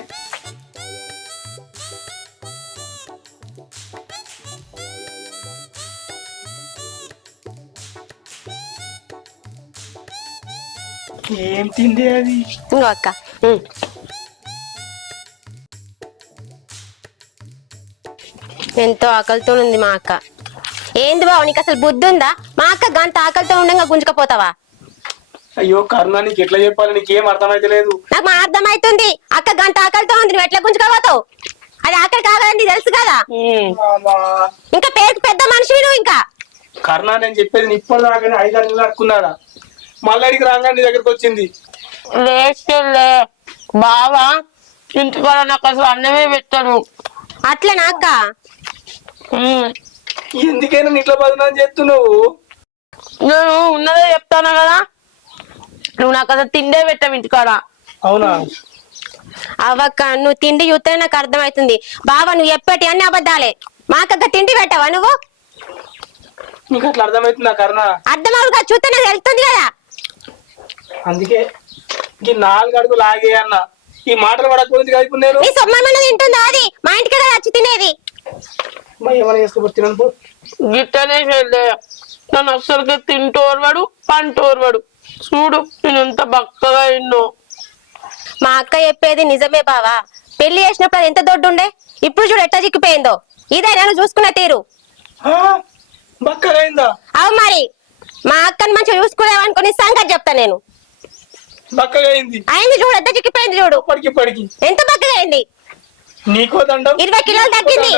ఏం తిండి అది? ఇంకో అక్క ఎంతో ఆకలితో ఉంది మా అక్క. ఏంది బావ నీకు అసలు బుద్ధి ఉందా? మా అక్క గంట ఆకలితో ఉండగా గుంజుకపోతావా? అయ్యో కరుణ, నీకు ఎట్లా చెప్పాలి? నీకేం అర్థమైతే లేదు. నాకు మా అర్థమైతుంది. అక్క గంట ఆకలితో ఉంది, నువ్వు ఎట్లా గుంజుకోపోతావు? అది ఆకలి కావాలని తెలుసు కదా. ఇంకా పేరుకు పెద్ద మనిషి నువ్వు. ఇంకా కరుణ, నేను చెప్పేది ఇప్పుడు దాకా 5-6 నెలలు అడుకున్నాడా, మళ్ళీ అడిగి రాగా నీ దగ్గరకు వచ్చింది. లేచెల్లే, బావా ఇంటికాడ నాకు అసలు అన్నమే పెట్టాడు. అట్లనా అక్క? ఎందుకైనా ఇట్లా బదనాం చేస్తున్నావు? నేను ఉన్నదే చెప్తాను కదా, నువ్వు నాకు అసలు తిండే పెట్టావు ఇంటికాడ. అవునా? అవక్క, నువ్వు తిండి చూస్తే నాకు అర్థమవుతుంది. బావా నువ్వు ఎప్పటి అన్ని అబద్ధాలే. మా అక్క తిండి పెట్టావా నువ్వు? నీకు అట్లా అర్థమవుతుందా కరుణ? అర్థమవుగా చూస్తే నాకు వెళ్తుంది కదా. అందుకే ఈ 4 అడుగులు ఆగే అన్న. ఈ మాటలు పడకపోయింది కదా ఇప్పుడు నేను. నీ సొమ్మన్న తింటుందా? అది మా ఇంటికి కదా వచ్చి తినేది. ఏమైనా వేసుకోబోతున్నాను. గిట్టనే చెల్లే, నన్ను అస్సలుగా తింటోర్వాడు పంటోర్వాడు. చూడు నేను ఎంత బక్కగా ఎన్నో. మా అక్క చెప్పేది నిజమే బావా. పెళ్లి చేసినప్పుడు అది ఎంత దొడ్డుండే, ఇప్పుడు చూడు ఎట్లా చిక్కిపోయిందో. ఇదే నేను చూసుకునే తీరు. బక్కగా అయిందా? అవు మరి, మా అక్కని మంచిగా చూసుకునేవనుకుని సంగతి చెప్తా నేను. బక్కగా అయింది. అయింది చూడు, ఎంత చిక్కిపోయింది చూడు. పడికి ఎంత బక్కగా అయింది. నీకో దండం. 20 కిలోలు తగ్గింది.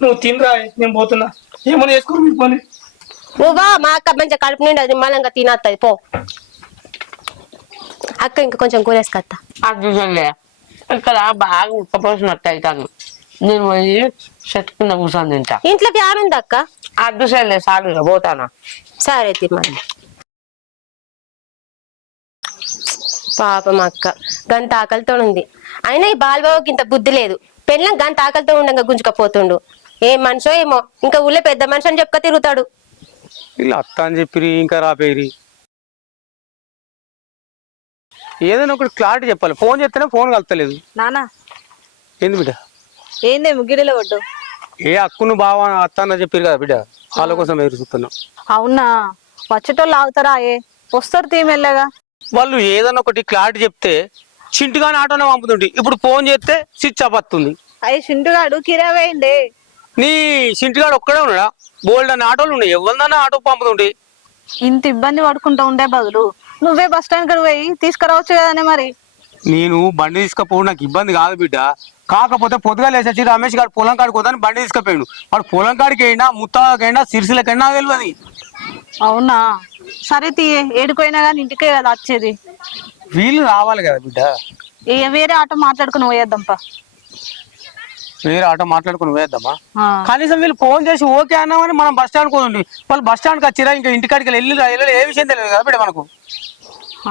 నువ్వు తినరా, నేను పోతున్నా. ఏమైనా వేసుకోరు మీ పని. నువ్వా, మా అక్క మంచిగా కడుపు నిండా నిమ్మలంగా తినత్తది పో. అక్క ఇంకా కొంచెం కూరేసుకొత్తా. అది చెల్లే, ఇక్కడ బాగా ఉక్కపోసినట్టు అవుతాను. నేను పోయి చెట్టు కింద కూర్చొని తింటా. ఇంట్లో ఫ్యాన్ ఉంది అక్క. అడ్డు చెల్లే, సాగుగా పోతానా. సరే మరి. పాపం అక్క గంట ఆకలితో ఉంది. అయినా ఈ బాలబాబుకి ఇంత బుద్ధి లేదు. పెళ్ళం గంట ఆకలితో ఉండగా గుంజుకపోతుండు. ఏ మనిషో ఏమో, ఇంకా ఊళ్ళో పెద్ద మనిషి అని చెప్పుక తిరుగుతాడు. ఇలా అత్త అని చెప్పి ఇంకా రాపేరి. ఏదైనా ఒకటి క్లారిటీ చెప్పాలి. ఫోన్ చేస్తేనే ఫోన్ కలుతలేదు. నానా ఏంది బిడ్డ? ఏందే ముగ్గిడిలో పడ్డు? ఏ అక్కును బావ అత్త అన్న చెప్పారు కదా బిడ్డ, వాళ్ళ కోసం ఎదురు చూస్తున్నాం. అవునా? వచ్చేటోళ్ళు ఆగుతారా? వస్తారు తీమెల్లగా. వాళ్ళు ఏదైనా ఒకటి క్లారిటీ చెప్తే చింటుగానే ఆటోనే పంపుతుంటే, ఇప్పుడు ఫోన్ చేస్తే స్విచ్ ఆఫ్ వస్తుంది. అయ్యి చింటుగాడు కిరావేయండి. నీ చింటుగాడు ఒక్కడే ఉన్నాడా? బోల్డ్ అనే ఆటోలు ఉన్నాయి, ఎవరిదన్నా ఆటో పంపుతుంటే. ఇంత ఇబ్బంది పడుకుంటూ ఉండే బదులు నువ్వే బస్ స్టాండ్ కడ పోయి తీసుకురావచ్చు కదనే. మరి నేను బండి తీసుకపోవడం నాకు ఇబ్బంది కాదు బిడ్డ. కాకపోతే పొద్దుగా లేచి రమేష్ గారు పొలం కాడికి పోతాను బండి తీసుకుపోయాడు. వాడు పొలం కాడికి అయినా ముత్తాకైనా సిరిసిలకైనా తెలియదు. అవునా? సరే తీయే, ఏడుకోయినా కానీ ఇంటికే కదా వచ్చేది. వీళ్ళు రావాలి కదా బిడ్డ. వేరే ఆటో మాట్లాడుకుని పోయేద్దాంపా. వేరే ఆటో మాట్లాడుకుని వేద్దామా? కనీసం వీళ్ళు ఫోన్ చేసి ఓకే అన్నామని మనం బస్ స్టాండ్ పోతుంది. వాళ్ళు బస్ స్టాండ్కి వచ్చిరా, ఇంకా ఇంటికాడికి వెళ్ళి ఏ విషయం తెలియదు కదా బిడ్డ మనకు.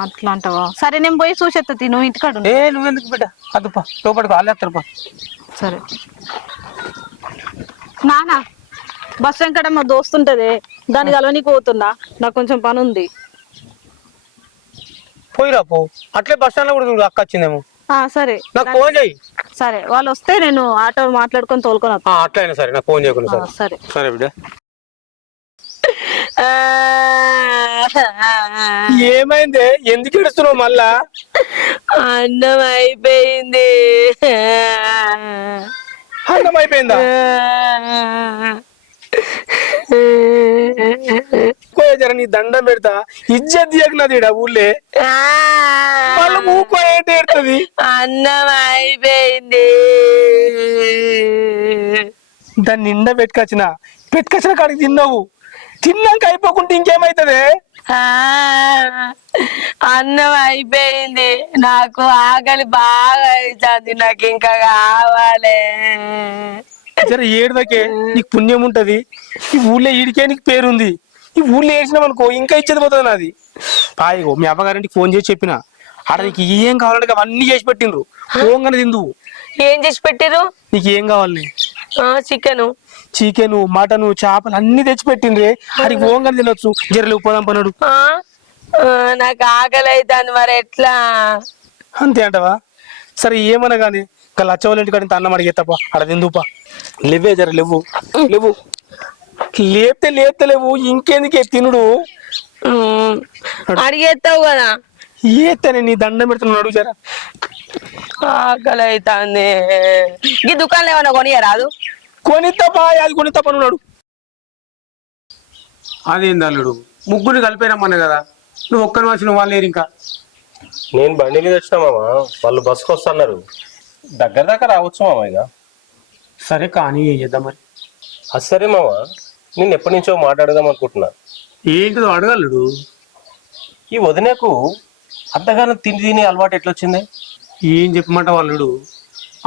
అట్లా అంటావా? సరే నేను పోయి చూసేస్తా, నువ్వు ఇంటికాడు. నువ్వెందుకు బిడ్డ, అదుపా లోపలికి వాళ్ళేస్తారుపా. సరే నానా, బస్ స్టాండ్ కాడ మా దోస్తు ఉంటది, దానికి అలవనికి పోతున్నా. నాకు కొంచెం పని ఉంది. పోయిరా పో, అట్లే బస్ స్టాండ్ లో కూడా అక్క వచ్చిందేమో. సరే నాకు ఫోన్ చేయి. సరే వాళ్ళు వస్తే నేను ఆటో మాట్లాడుకొని తోలుకొని వస్తా. అట్లయినా సరే, నాకు ఫోన్ చేయకుండా. సరే సరే బిడ్డ. ఏమైంది? ఎందుకు ఏడుస్తున్నావు మళ్ళా? అన్నం అయిపోయింది. అన్నం అయిపోయిందా? జర నీ దండం పెడతా, ఇజ్జత్ తీయకున్నది ఈడ ఊళ్ళే. మళ్ళీ ఊకో ఏంటి ఏడుతుంది? అన్నం అయిపోయింది. దాన్ని నిండా పెట్టుకొచ్చిన కాడికి తిన్నావు. తిన్నాక అయిపోకుంటే ఇంకేమైతుంది? అన్నం అయిపోయింది. నాకు ఆకలి బాగా అవుతుంది. నాకు ఇంకా కావాలి. జర ఏడుదకే, నీకు పుణ్యం ఉంటది. ఈ ఊళ్ళో ఈడికే నీకు పేరుంది. ఈ ఊళ్ళో ఏడ్చినావు అనుకో ఇంకా ఇచ్చేది పోతుంది నాది. పాయిగో మీ అమ్మగారింటికి ఫోన్ చేసి చెప్పిన, ఆడ నీకు ఏం కావాలంటే అవన్నీ చేసి పెట్టిండ్రు. పోగానే తిందువు. ఏం చేసి పెట్టిరు? నీకు ఏం కావాలి? చికెన్, మటన్, చేపలు అన్ని తెచ్చి పెట్టిండ్రే. అది పోగానే తినొచ్చు. జరలు పోదాం పన్నాడు. నాకు ఆకలి అవుతుంది. మరి ఎట్లా? అంతే అంటవా? సరే ఏమన్నా కానీ ఇంకా లచ్చవాళ్ళ ఇంటికాడ అన్నం అడిగేస్తాపా, ఆడ తిందుపా. లేవే జర లేవు. లేపుతే ఇంకెందుకే తినుడు? అడిగేస్తావు కదా. ఏతనే నీ దండం పెడుతున్నాడు. అడుగు జరా. ఆకలి అవుతుంది. ఈ దుకాణంలో ఏమన్నా కొనియా రాదు? కొనిస్తాపా, అది కొనిస్తాపా నున్నాడు. అదేంది అల్లుడు, ముగ్గురు కలిపేరమ్మన్నా కదా, నువ్వు ఒక్కని వచ్చిన వాళ్ళు లేరు ఇంకా. నేను బండి మీద వచ్చినా మామ, వాళ్ళు బస్సుకు వస్తున్నారు. దగ్గర దాకా రావచ్చు మామ. ఇక సరే కానీ ఏం చేద్దాం మరి? అది సరే మామ, నేను ఎప్పటి నుంచో మాట్లాడదాం అనుకుంటున్నా. ఏంటిదో అడగల్లుడు. ఈ వదినకు అంతగానో తిని అలవాటు ఎట్లొచ్చింది? ఏం చెప్పమంటావు అల్లుడు,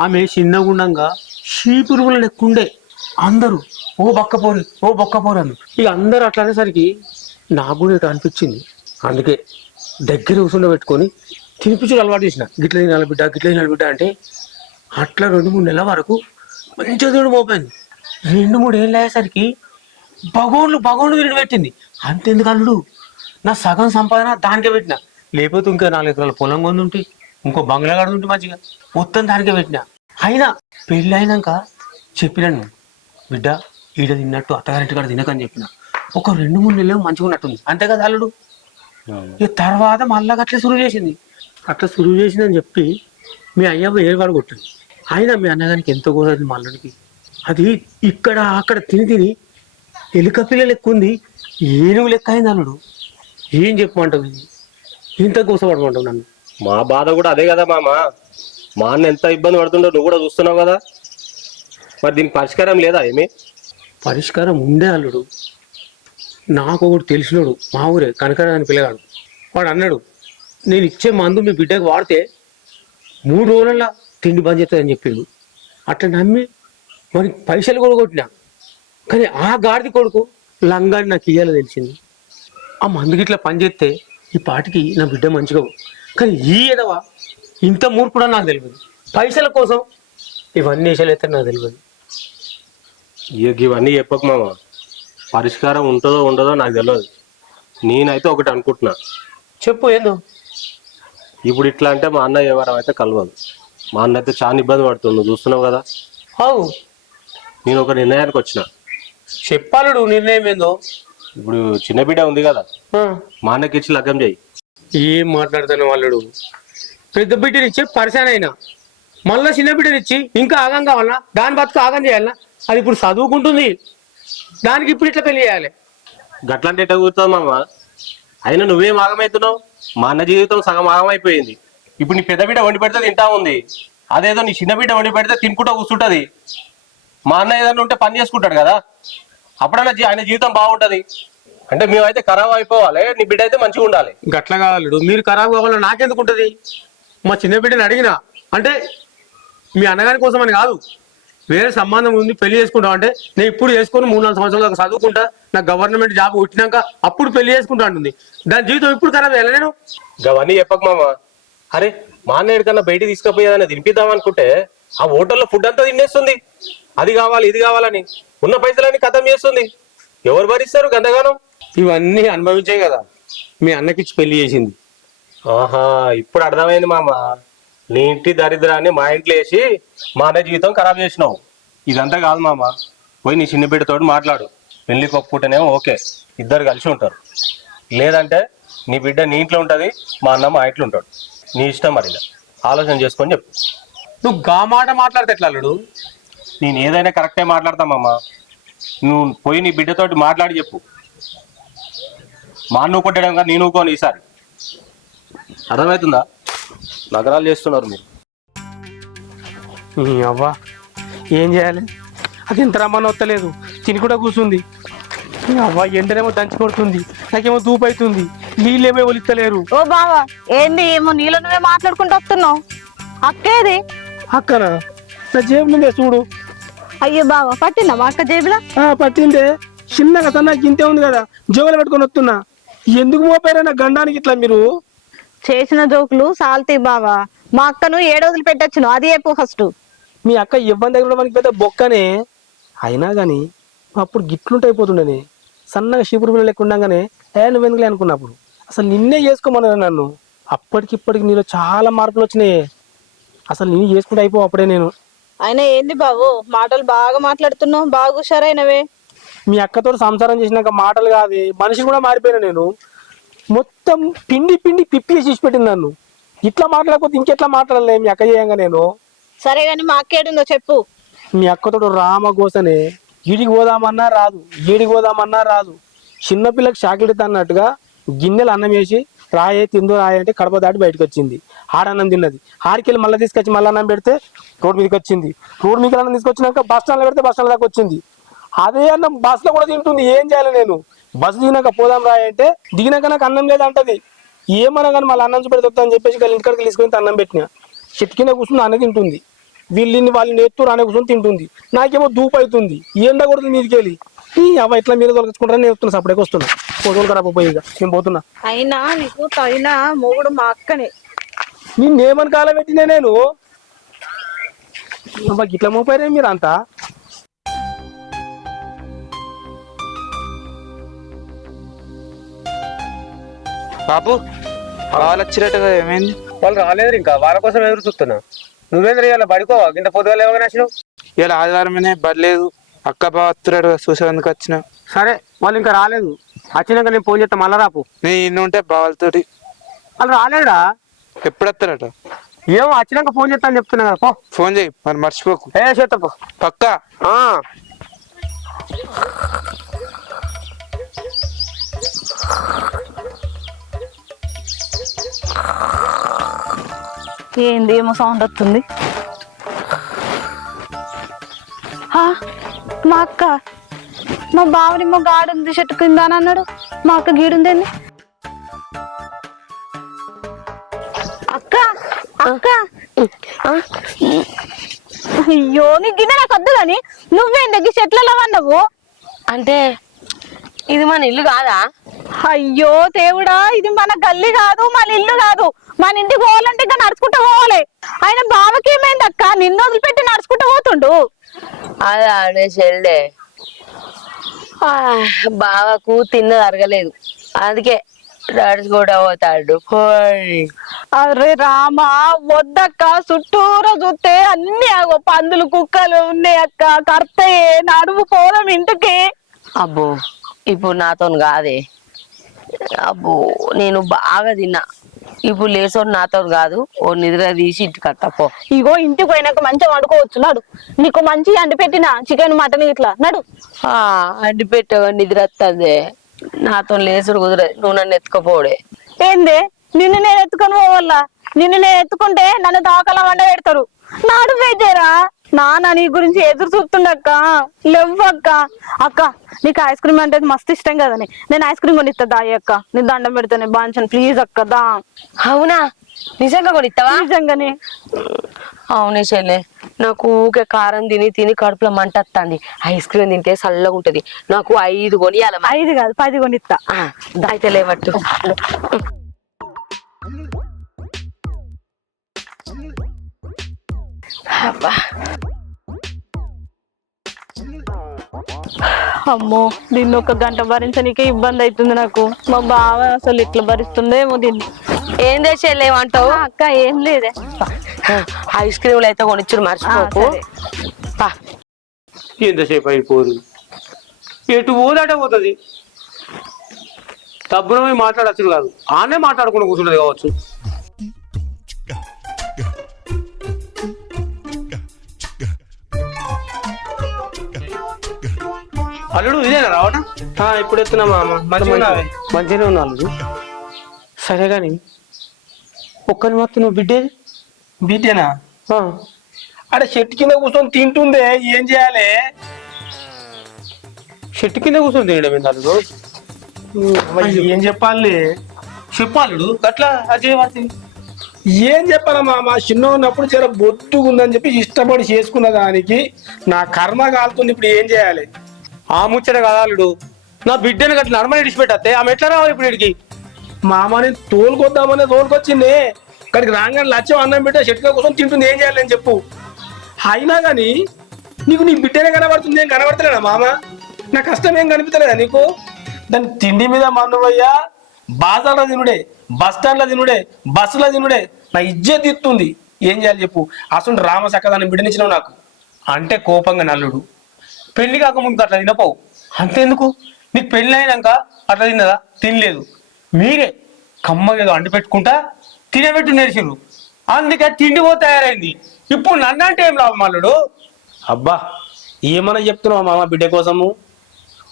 ఆమె చిన్నగుండంగా షీపురుగులు లెక్కుండే. అందరూ ఓ బొక్కపోరు అన్న. ఇక అందరూ అట్లా అనేసరికి నాకు కూడా ఇట్లా అనిపించింది. అందుకే దగ్గర కూర్చుండబెట్టుకొని తినిపించుడు అలవాటు చేసిన. గిట్ల తినాలి బిడ్డ అంటే అట్లా 2-3 నెలల వరకు మంచిగా తినడం మోపోయింది. 2-3 ఏళ్ళు అయ్యేసరికి బగోన్లు తినడం పెట్టింది. అంతెందుకు అల్లుడు, నా సగం సంపాదన దానికే పెట్టిన. లేకపోతే ఇంకా 4 ఎకరాల పొలం కొంది ఉంటే, ఇంకో బంగ్లా గడు ఉంటే మంచిగా మొత్తం దానికే పెట్టిన. అయినా పెళ్ళి అయినాక చెప్పినాను, బిడ్డ ఈడ తిన్నట్టు అత్తగారింటి కాడ తినకని చెప్పిన. ఒక 2-3 నెలలు మంచిగా ఉన్నట్టుంది. అంతే కదా అల్లుడు? ఇక తర్వాత మళ్ళా అట్లా సురువు చేసిందని చెప్పి మీ అయ్యవ్వ ఏడువాడు కొట్టింది. అయినా మీ అన్నగారికి ఎంతో కోసది మా అల్లుడికి. అది ఇక్కడ అక్కడ తిని ఎలుక పిల్లలు ఎక్కువ ఉంది, ఏనుగు లెక్క అయింది అల్లుడు. ఏం చెప్పమంటావు? ఇది ఇంత కోసపడమంటావు నన్ను? మా బాధ కూడా అదే కదా మామ. మా అన్న ఎంత ఇబ్బంది పడుతుండో నువ్వు కూడా చూస్తున్నావు కదా. మరి దీనికి పరిష్కారం లేదా? ఏమి పరిష్కారం ఉండే అల్లుడు. నాకు ఒకటి తెలిసినోడు, మా ఊరే కనకరావు అని పిల్లగాడు. వాడు అన్నాడు, నేను ఇచ్చే మందు మీ బిడ్డకు వాడితే 3 రోజులలో తిండి బంద్ చేస్తుందని చెప్పిండు. అట్లా నమ్మి వానికి పైసలు కూడా కొట్టినా. కానీ ఆ గాడిది కొడుకు లంగాని నాకు ఇయ్యాలో తెలిసింది. ఆ మందుకి ఇట్లా పని చేస్తే ఈ పాటికి నా బిడ్డ మంచిగా. కానీ ఈ ఎదవ ఇంత మూర్పుడా నాకు తెలియదు. పైసల కోసం ఇవన్నీ వేసాలు అయితే నాకు తెలియదు. ఇవన్నీ చెప్పకు మామ. పరిష్కారం ఉంటుందో ఉండదో నాకు తెలియదు. నేనైతే ఒకటి అనుకుంటున్నా. చెప్పు. ఏందో? ఇప్పుడు ఇట్లా అంటే మా అన్న వ్యవహారం అయితే కలవదు. మా అన్న అయితే చాలా ఇబ్బంది పడుతుంది, నువ్వు చూస్తున్నావు కదా. అవు, నేను ఒక నిర్ణయానికి వచ్చిన. చెప్పాలడు నిర్ణయం ఏందో? ఇప్పుడు చిన్న బిడ్డ ఉంది కదా, మా అన్నకి ఇచ్చి లగ్గం చేయి. ఏం మాట్లాడుతాను వాళ్ళడు? పెద్ద బిడ్డనిచ్చి పరిశాన్ అయినా మళ్ళా చిన్న బిడ్డనిచ్చి ఇంకా ఆగం కావాలన్నా? దాని బతుకు ఆగం చేయాలన్నా? అది ఇప్పుడు చదువుకుంటుంది, దానికి ఇప్పుడు ఇట్లా పెళ్లి చేయాలి. గట్లంటే ఎట్లా కూర్చుతావు మామ? అయినా నువ్వేం ఆగమవుతున్నావు? మా అన్న జీవితం సగం ఆగమైపోయింది. ఇప్పుడు నీ పెద్ద బిడ్డ వండి పెడితే తింటా ఉంది, అదేదో నీ చిన్న బిడ్డ వండి పెడితే తినుకుంటా కూర్చుంటది. మా అన్న ఏదైనా ఉంటే పని చేసుకుంటాడు కదా, అప్పుడన్నా ఆయన జీవితం బాగుంటది. అంటే మేమైతే ఖరాబ్ అయిపోవాలి, నీ బిడ్డ అయితే మంచిగా ఉండాలి. గట్లా కావాలడు. మీరు ఖరాబ్ కావాలని నాకెందుకు ఉంటుంది? మా చిన్న బిడ్డని అడిగినా అంటే మీ అన్నగారి కోసం అని కాదు, వేరే సంబంధం ఉంది పెళ్లి చేసుకుంటాం అంటే నేను ఇప్పుడు చేసుకుని 3-4 సంవత్సరాల దాకా చదువుకుంటా, నాకు గవర్నమెంట్ జాబ్ వచ్చినాక అప్పుడు పెళ్లి చేసుకుంటా అంటుంది. దాని జీవితం ఇప్పుడు ఖరాబ్ చేయాలి నేను? అవన్నీ చెప్పక మామ. అరే మా అన్న ఎక్కడికన్నా బయటికి తీసుకుపోయేదన్నా తినిపిద్దాం అనుకుంటే ఆ హోటల్లో ఫుడ్ అంతా తినేస్తుంది. అది కావాలి ఇది కావాలని ఉన్న పైసలన్నీ ఖతం చేస్తుంది. ఎవరు భరిస్తారు గంతగానం? ఇవన్నీ అనుభవించే కదా మీ అన్నకిచ్చి పెళ్లి చేసింది. ఆహా, ఇప్పుడు అర్థమైంది మామ. నీ ఇంటి దరిద్రాన్ని మా ఇంట్లో వేసి మా అన్న జీవితం ఖరాబ్ చేసినావు. ఇదంతా కాదు మామ, పోయి నీ చిన్న బిడ్డతోటి మాట్లాడు. పెళ్లికి ఒప్పుకుంటేనేమో ఓకే, ఇద్దరు కలిసి ఉంటారు. లేదంటే నీ బిడ్డ నీ ఇంట్లో ఉంటుంది, మా అన్న మా ఇంట్లో ఉంటాడు. నీ ఇష్టం మరి, ఇక ఆలోచన చేసుకొని చెప్పు. నువ్వు గా మాట మాట్లాడితే ఎట్లా అల్లుడు? నేను ఏదైనా కరెక్టే మాట్లాడతామమ్మా. నువ్వు పోయి నీ బిడ్డతోటి మాట్లాడి చెప్పు. మా అన్న కొట్టడం కానీ నేను ఊకోను ఈసారి. అర్థమవుతుందా? నగరాలు చేస్తున్నారు మీరు. నీ అవ్వ ఏం చేయాలి? అది ఎంత రమ్మని వస్తలేదు, తిని కూడా కూర్చుంది. నీ అవ్వ ఎండనేమో దంచి కొడుతుంది, నాకేమో దూపు అవుతుంది, నీళ్ళేమో ఒలిస్తలేరు. ఓ బావా, ఏంది ఏమో నీళ్ళు నువ్వే మాట్లాడుకుంటూ వస్తున్నావు? అక్కేది? అక్కనా? నా జేబు నుండే చూడు. అయ్యో బావా, పట్టిందా మా అక్క జేబులా? పట్టిందే, చిన్నగా సన్నకి ఇంతే ఉంది కదా, జోగులు పెట్టుకొని వస్తున్నా. ఎందుకు మోపారా నా గండానికి ఇట్లా మీరు? చేసిన జోకులు సాల్తీ బావా. మా అక్కను 7 రోజులు పెట్టచ్చును, అది చెప్పు ఫస్ట్. మీ అక్క ఇబ్బంది దగ్గర మనకి పెద్ద బొక్కనే. అయినా కానీ అప్పుడు గిట్లుంటే అయిపోతుండేనే, సన్నగా షీపురు పిల్లలు లెక్క ఉండగానే నువ్వెందుకులే అనుకున్నప్పుడు. అసలు నిన్నే చేసుకోమన్నా నన్ను. అప్పటికిప్పటికి నీలో చాలా మార్పులు వచ్చినాయి. అసలు నేను చేసుకుంటే అయిపో అప్పుడే నేను. అయినా ఏంది బావు, మాటలు బాగా మాట్లాడుతున్నావు, బాగా హుషారైనవే. మీ అక్కతో సంసారం చేసినాక మాటలు కాదు, మనిషి కూడా మారిపోయినా నేను. మొత్తం పిండి పిండి పిప్పి చేసి పెట్టింది నన్ను. ఇట్లా మాట్లాడకపోతే ఇంకెట్లా మాట్లాడలే మీ అక్క చేయంగా నేను. సరే గాని మా అక్క ఏడుందో చెప్పు. మీ అక్కతో రామగోసనే, ఈడికి పోదామన్నా రాదు, ఈడికి పోదామన్నా రాదు. చిన్నపిల్లకి షాకిడితే అన్నట్టుగా గిన్నెలు అన్నం వేసి రాయే తిందో రాయే అంటే కడప దాటి బయటకు వచ్చింది. ఆడన్నం తిన్నది, ఆడికెళ్ళి మళ్ళీ తీసుకొచ్చి మళ్ళీ అన్నం పెడితే రోడ్ మీదకి వచ్చింది. రోడ్ మీదకి అన్నం తీసుకొచ్చినాక బస్ స్టాండ్లో పెడితే బస్ స్టాండ్ దాకా వచ్చింది. అదే అన్నం బస్సులో కూడా తింటుంది. ఏం చేయాలి నేను? బస్సు దిగినాక పోదాం రాయి అంటే దిగినాక నాకు అన్నం లేదంటది. ఏమన్నా కానీ మళ్ళీ అన్నం చూపెడతా అని చెప్పేసి ఇంటికాడికి తీసుకొని అన్నం పెట్టినా. చెట్టు కింద కూర్చుని అన్న తింటుంది, వాళ్ళని ఎత్తు రానే కూర్చొని తింటుంది. నాకేమో దూపు అవుతుంది, ఎండ కొడుతుంది మీదకి వెళ్ళి. అవ ఇట్లా మీరు తొలగించుకుంటారని నేను వస్తున్నా, సపరేట్గా వస్తున్నా. ఫోటోలు ఖరాబ్ పోయి ఇక నేను పోతున్నా. అయినా నీకు తగిన మొగుడు మా అక్కనే. నిన్నేమని కాలం పెట్టినా నేను? ఇట్లా మోపారే మీరు అంతా. బాబు వాళ్ళు వచ్చినట్టుగా ఏమైంది? వాళ్ళు రాలేదు ఇంకా, వాళ్ళ కోసం ఎదురు చూస్తున్నా. నువ్వేం చేయాలి? పడుకోవా? ఇంత పొద్దుగా లేవగానే వచ్చినావు. ఇలా ఆదివారమనే బడలేదు, అక్క బావ వస్తున్నాడు చూసేందుకు వచ్చిన. సరే, వాళ్ళు ఇంకా రాలేదు. వచ్చినాక నేను ఫోన్ చేస్తా, మళ్ళా రాపు. నేను ఇన్ని ఉంటే బావలతోటి. వాళ్ళు రాలేడా? ఎప్పుడు వస్తారట? ఏమో వచ్చినాక ఫోన్ చేస్తా అని చెప్తున్నా కదా. పో ఫోన్ చేయి మరి, మర్చిపోకు. చేస్తా పక్కా. ఏంది ఏమో సౌండ్ వస్తుంది? మా అక్క, మా బావనేమో గాడుంది చెట్టు కింద అని అన్నాడు, మా అక్క గీడుందేంది? అక్క అక్క, అయ్యో నీ గిన్నె నాకు వద్దు కానీ నువ్వేం దగ్గర చెట్లలో అన్నావు అంటే ఇది మన ఇల్లు కాదా? అయ్యో దేవుడా, ఇది మన గల్లి కాదు, మన ఇల్లు కాదు. మన ఇంటికి పోవాలంటే ఇంకా నడుచుకుంటూ పోవాలి. ఆయన బావకి ఏమైంది అక్క? నిన్ను వదిలిపెట్టి నడుచుకుంటూ పోతుండు. అదే అనే చెల్లె, బావకు తిన్నది అరగలేదు, అందుకే నడుచుకుంటూ పోతాడు. అరే రామా, వద్దక్క, చుట్టూరా చూస్తే అన్ని పందులు కుక్కలు ఉన్నాయి అక్క. కర్తయే, నడువు పోదాం ఇంటికి. అబ్బో ఇప్పుడు నాతో కాదే. అబ్బో నేను బాగా తిన్నా, ఇప్పుడు లేసోడు నాతో కాదు. ఓ నిద్ర తీసి ఇంటికి కట్టపో. ఇగో ఇంటికి పోయినాక మంచిగా వండుకోవచ్చు, నడు. నీకు మంచి అండి పెట్టిన చికెన్ మటన్ ఇట్లా, నడు. అండి పెట్టావు, నిద్ర వస్తుంది. నాతో లేసుడు కుదరదు, నువ్వు నన్ను ఎత్తుకపోవడే. ఏందే నిన్ను నేను ఎత్తుకొని పోవాలా? నిన్ను నేను ఎత్తుకుంటే నన్ను దాకలా వండ పెడతారు. నాడు వేజేరా, నాన్న నీ గురించి ఎదురు చూస్తుండక్క. లేవ్వక్క. అక్క నీకు ఐస్ క్రీమ్ అంటే మస్తు ఇష్టం కదని నేను ఐస్ క్రీమ్ కొనిస్తా దాయి అక్క. నీ దండం పెడతానే బాంచను, ప్లీజ్ అక్క దా. అవునా? నిజంగా కొనిస్తావా? నిజంగానే. అవునే చెల్లె, నాకు ఊకే కారం తిని తిని కడుపులో మంట వస్తుంది. ఐస్ క్రీమ్ తింటే చల్లగా ఉంటది. నాకు 5 కొనియాల. 5 కాదు 10 కొనిస్తా. అయితే లేవట్టు. అమ్మో, దీన్ని 1 గంట భరించనీకే ఇబ్బంది అవుతుంది నాకు. మా బావ అసలు ఇట్లా భరిస్తుండేమో దీన్ని. ఏం తెచ్చేలేమంటావు? అక్క ఏం లేదే, ఐస్ క్రీమ్లు అయితే కొనిచ్చుడు మర్చిపోకు. ఎంతసేపు అయిపోదు. ఎటు పోదాటే పోతుంది. తప్పున పోయి మాట్లాడచ్చు కాదు, ఆనే మాట్లాడుకుంటూ కూర్చుంటది కావచ్చు. అల్లుడు ఇదేనా రావటం? ఇప్పుడు ఎత్తున్నా మామ మంచిగానే ఉన్నా అల్లుడు. సరే గాని ఒక్కని మాత్రం నువ్వు బిడ్డేది బీటేనా? అడే చెట్టు కింద కూర్చొని తింటుందే, ఏం చేయాలి? చెట్టు కింద కూర్చొని తినడం ఏంది అల్లుడు? ఏం చెప్పాలి? చెప్పాలుడు అట్లా అజయ్ పడుతుంది. ఏం చెప్పాలా మామ, చిన్న ఉన్నప్పుడు చాలా బొత్తుగా ఉందని చెప్పి ఇష్టపడి చేసుకున్న దానికి నా కర్మ కాలుతుంది. ఇప్పుడు ఏం చేయాలి? ఆ ముచ్చట కదా అల్లుడు, నా బిడ్డని గట్ల నడమని ఇడిచిపెట్టే ఆమె ఎట్లా రావాలి ఇప్పుడు ఇడికి? మామని తోలుకొద్దామనే తోలుకొచ్చింది, ఇక్కడికి రాగానే లక్ష్యం అన్నం బిడ్డ చెట్టుగా కోసం తింటుంది, ఏం చేయాలి అని చెప్పు. అయినా కానీ నీకు నీ బిడ్డనే కనబడుతుంది, ఏం కనబడతలేదా మామ? నా కష్టం ఏం కనిపించలేదా నీకు? దాని తిండి మీద మన్నువయ్యా, బాజార్లో తినుడే, బస్ స్టాండ్లో తినుడే, బస్సులో తినుడే, నా ఇజ్జత్ ఇస్తుంది. ఏం చేయాలి చెప్పు? అసలు రామసక్కదాన్ని బిడ్డనిచ్చినావు నాకు. అంటే కోపంగా నల్లుడు, పెళ్లి కాకముందు అట్లా తినపోవు, అంతేందుకు నీకు పెళ్లి అయినాక అట్లా తిన్నదా? తినలేదు. మీరే కమ్మగా అండి పెట్టుకుంటా తినబెట్టు నేర్చిర్రు, అందుకే తిండి పో తయారైంది. ఇప్పుడు నన్ను అంటే ఏం లాభం అల్లుడు? అబ్బా ఏమన్నా చెప్తున్నావు మామ? బిడ్డ కోసము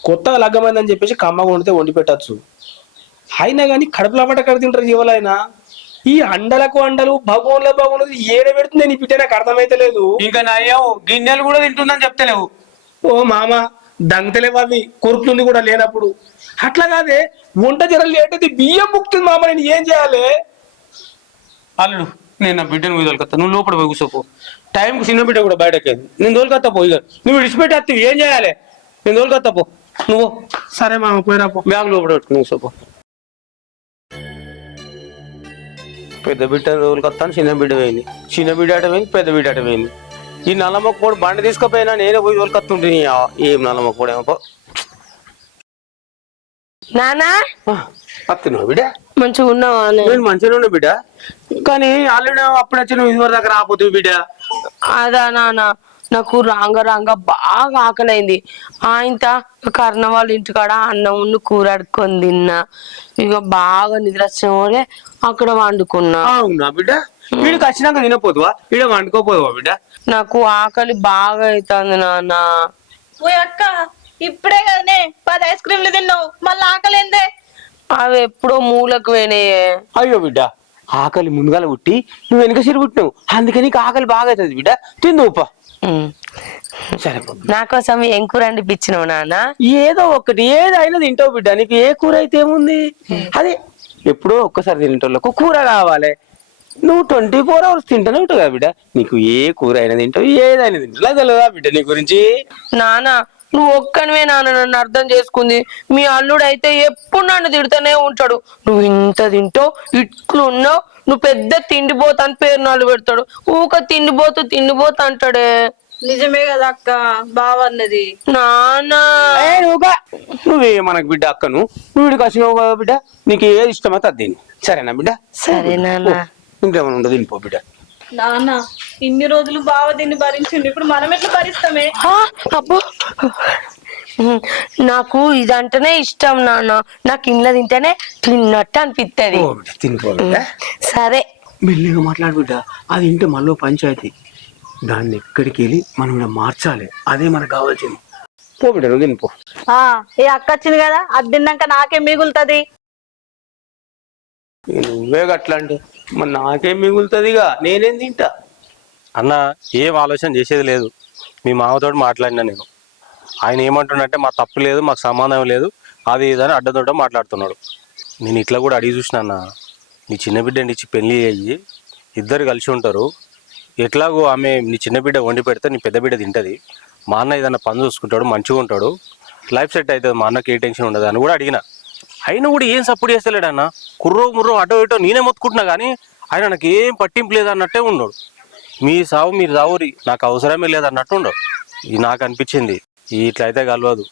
కొత్తగా లగ్గమైందని చెప్పేసి కమ్మగా వండితే వండి పెట్టచ్చు. అయినా కానీ కడుపులో పట్ట కడ తింటారు జీవులైనా. ఈ అండలకు అండలు భగవంలో భగవన్ ఏడ పెడుతుంది నీ బిడ్డ, నాకు అర్థమైతే లేదు. ఇంకా నయ్యం గిన్నెలు కూడా తింటుందని చెప్తలేవు. ఓ మామ దంగతలేవు అవి, కొరుకుతుంది కూడా లేనప్పుడు. అట్లా కాదే, వంట జర లేట్ అయితే బియ్యం ముక్తుంది మామ, నేను ఏం చేయాలి? అల్లుడు నేను నా బిడ్డను పోయి తోలుకొస్తా, నువ్వు లోపల పోయి కూర్చోపో. టైంకు చిన్న బిడ్డ కూడా బయటకేది, నేను తోలుకొస్తా పోయి. నువ్వు విడిచిపెట్టేస్తావు, ఏం చేయాలి? నేను తోలుకొస్తా పో. నువ్వు సరే మామ పోయిరాపో. బ్యాగ్ లోపల పెట్టుకుని కూర్చోపో. పెద్ద బిడ్డ తోలుకొస్తాను, చిన్న బిడ్డ పోయింది, చిన్న బిడ్డ అట పోయింది, పెద్ద బిడ్డ అట పోయింది. ఈ నల్లమ్మకు కూడా బండి తీసుకుపోయినా నేనే పోయి తోలుకొస్తుంటే ఏం నల్లమ్మకు కూడా ఏమో. నానా అత్తున్నావు బిడ్డ? మంచిగా ఉన్నావా? నేను మంచిగా ఉన్నా బిడ్డ, కానీ ఆల్రెడీ అప్పుడు వచ్చి నువ్వు ఇదివరకు దాకా రాపోతుంది బిడ్డ. అదా నాన్న, నాకు రాంగ బాగా ఆకలైంది. ఆయనత కర్ణ వాళ్ళ ఇంటికాడ అన్నం కూర అడుక్కొని తిన్నా. ఇక బాగా నిద్రచ్చే అక్కడ వండుకున్నా. అవునా బిడ్డ? వీడికి వచ్చినాక తినపోదువా? వీడ వండుకోపోదువా బిడ్డ? నాకు ఆకలి బాగా అవుతుంది నాన్న. ఓ అక్క, ఇప్పుడే కదనే 10 ఐస్ క్రీమ్లు తిన్నావు, మళ్ళీ ఆకలేందే? అవి ఎప్పుడో మూలకు పోయినాయే. అయ్యో బిడ్డ, ఆకలి ముందుగాల పుట్టి నువ్వు వెనక సిరి పుట్టినావు, అందుకే నీకు ఆకలి బాగా అవుతుంది బిడ్డ. తిందువుపా. సరే నా కోసం ఏం కూర అనిపించినావు నాన్న? ఏదో ఒకటి, ఏదైనా తింటావు బిడ్డ. నీకు ఏ కూర అయితే ఏముంది, అదే ఎప్పుడో ఒక్కసారి తింటోళ్ళకు కూర కావాలి. నువ్వు 24 hours తింటూనే ఉంటావు కదా బిడ్డ. నీకు ఏ కూర అయినా తింటావు, ఏదైనా తింటావు. తెలియదా బిడ్డ నీ గురించి? నాన్న నువ్వు ఒక్కనివే నాన్న నన్ను అర్థం చేసుకుంది. మీ అల్లుడు అయితే ఎప్పుడు నన్ను తిడుతూనే ఉంటాడు. నువ్వు ఇంత తింటావు, ఇట్లున్నావు, నువ్వు పెద్ద తిండిపోతా అని పేరు నాళ్ళు పెడతాడు. ఊక తిండిపోతూ అంటాడే. నిజమే కదా అక్క, బావన్నది. నాన్న నువ్వే మనకు బిడ్డ అక్కను, నువ్వు వీడికి వచ్చినావు కదా బిడ్డ. నీకు ఏది ఇష్టమైతే అది తిని, సరేనా బిడ్డ? సరే నాన్న. ఇంకేమైనా ఉండదు, తినిపో బిడ్డ. నాన్న ఇన్ని రోజులు బావ దీన్ని భరించిండు, ఇప్పుడు మనం ఎట్లా భరిస్తామే? అబ్బో, నాకు ఇదంటేనే ఇష్టం నాన్న. నాకు ఇంట్లో తింటేనే తిన్నట్టు అనిపిస్తుంది. తినిపో బిడ్డ. సరే మెల్లిగా మాట్లాడు బిడ్డ. అది ఇంటే మనలో పంచాయతీ, దాన్ని ఎక్కడికి వెళ్ళి మనం ఇలా మార్చాలి. అదే మనకు కావాల్సింది. పో బిడ్డ, నువ్వు తినిపో. ఏ అక్క వచ్చింది కదా, అది తిన్నాక నాకేం మిగులుతుంది? నువ్వే గట్లా అంటే మరి నాకేం మిగులుతుందిగా, నేనేం తింటా? అన్న ఏం ఆలోచన చేసేది లేదు. మీ మామతో మాట్లాడినా నేను. ఆయన ఏమంటున్నట్టే మా తప్పు లేదు, మాకు సంబంధం లేదు, అది ఇదని అడ్డదొడ్డ మాట్లాడుతున్నాడు. నేను ఇట్లా కూడా అడిగి చూసిన అన్న, నీ చిన్న బిడ్డని ఇచ్చి పెళ్లి అయ్యి ఇద్దరు కలిసి ఉంటారు. ఎట్లాగో ఆమె నీ చిన్న బిడ్డ వండి పెడితే నీ పెద్ద బిడ్డ తింటుంది. మా అన్న ఏదన్నా పని చూసుకుంటాడు, మంచిగా ఉంటాడు, లైఫ్ సెట్ అవుతుంది, మా అన్నకి ఏ టెన్షన్ ఉండదు అని కూడా అడిగిన. అయినా కూడా ఏం సపోర్ట్ చేస్తలేడు అన్న. కుర్రో ముర్రో అటో ఇటో నేనే మొత్తుకుంటున్నా కానీ ఆయన నాకు ఏం పట్టింపు లేదన్నట్టే ఉన్నాడు. మీ సావు మీరు సావురి, నాకు అవసరమే లేదన్నట్టు ఉండవు. ఇది నాకు అనిపించింది, ఇట్లయితే కలవదు.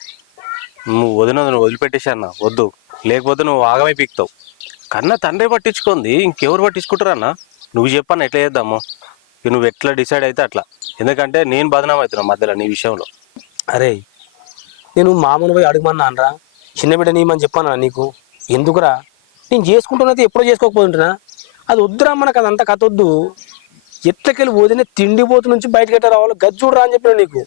నువ్వు నువ్వు వదిలిపెట్టేసి అన్న, వద్దు, లేకపోతే నువ్వు ఆగమై పీకుతావు. కన్నా తండ్రి పట్టించుకుంది, ఇంకెవరు పట్టించుకుంటారన్నా? నువ్వు చెప్పన్న ఎట్లా చేద్దాము? నువ్వు ఎట్లా డిసైడ్ అయితే అట్లా. ఎందుకంటే నేను బదనాం అవుతున్నా మధ్యలో నీ విషయంలో. అరే నేను మామూలు పోయి అడుగుమన్నా అనరా, చిన్న బిడ్డ నీమని చెప్పానా నీకు? ఎందుకురా, నేను చేసుకుంటున్నది ఎప్పుడో చేసుకోకపోతుంటున్నా. అది వద్దురా, మనకు అదంతా కథ వద్దు. ఎట్లకెళ్ళి పోతేనే తిండిపోతు నుంచి బయటకు ఎట్లా రావాలో గజ్జుడు రా అని చెప్పిన నీకు.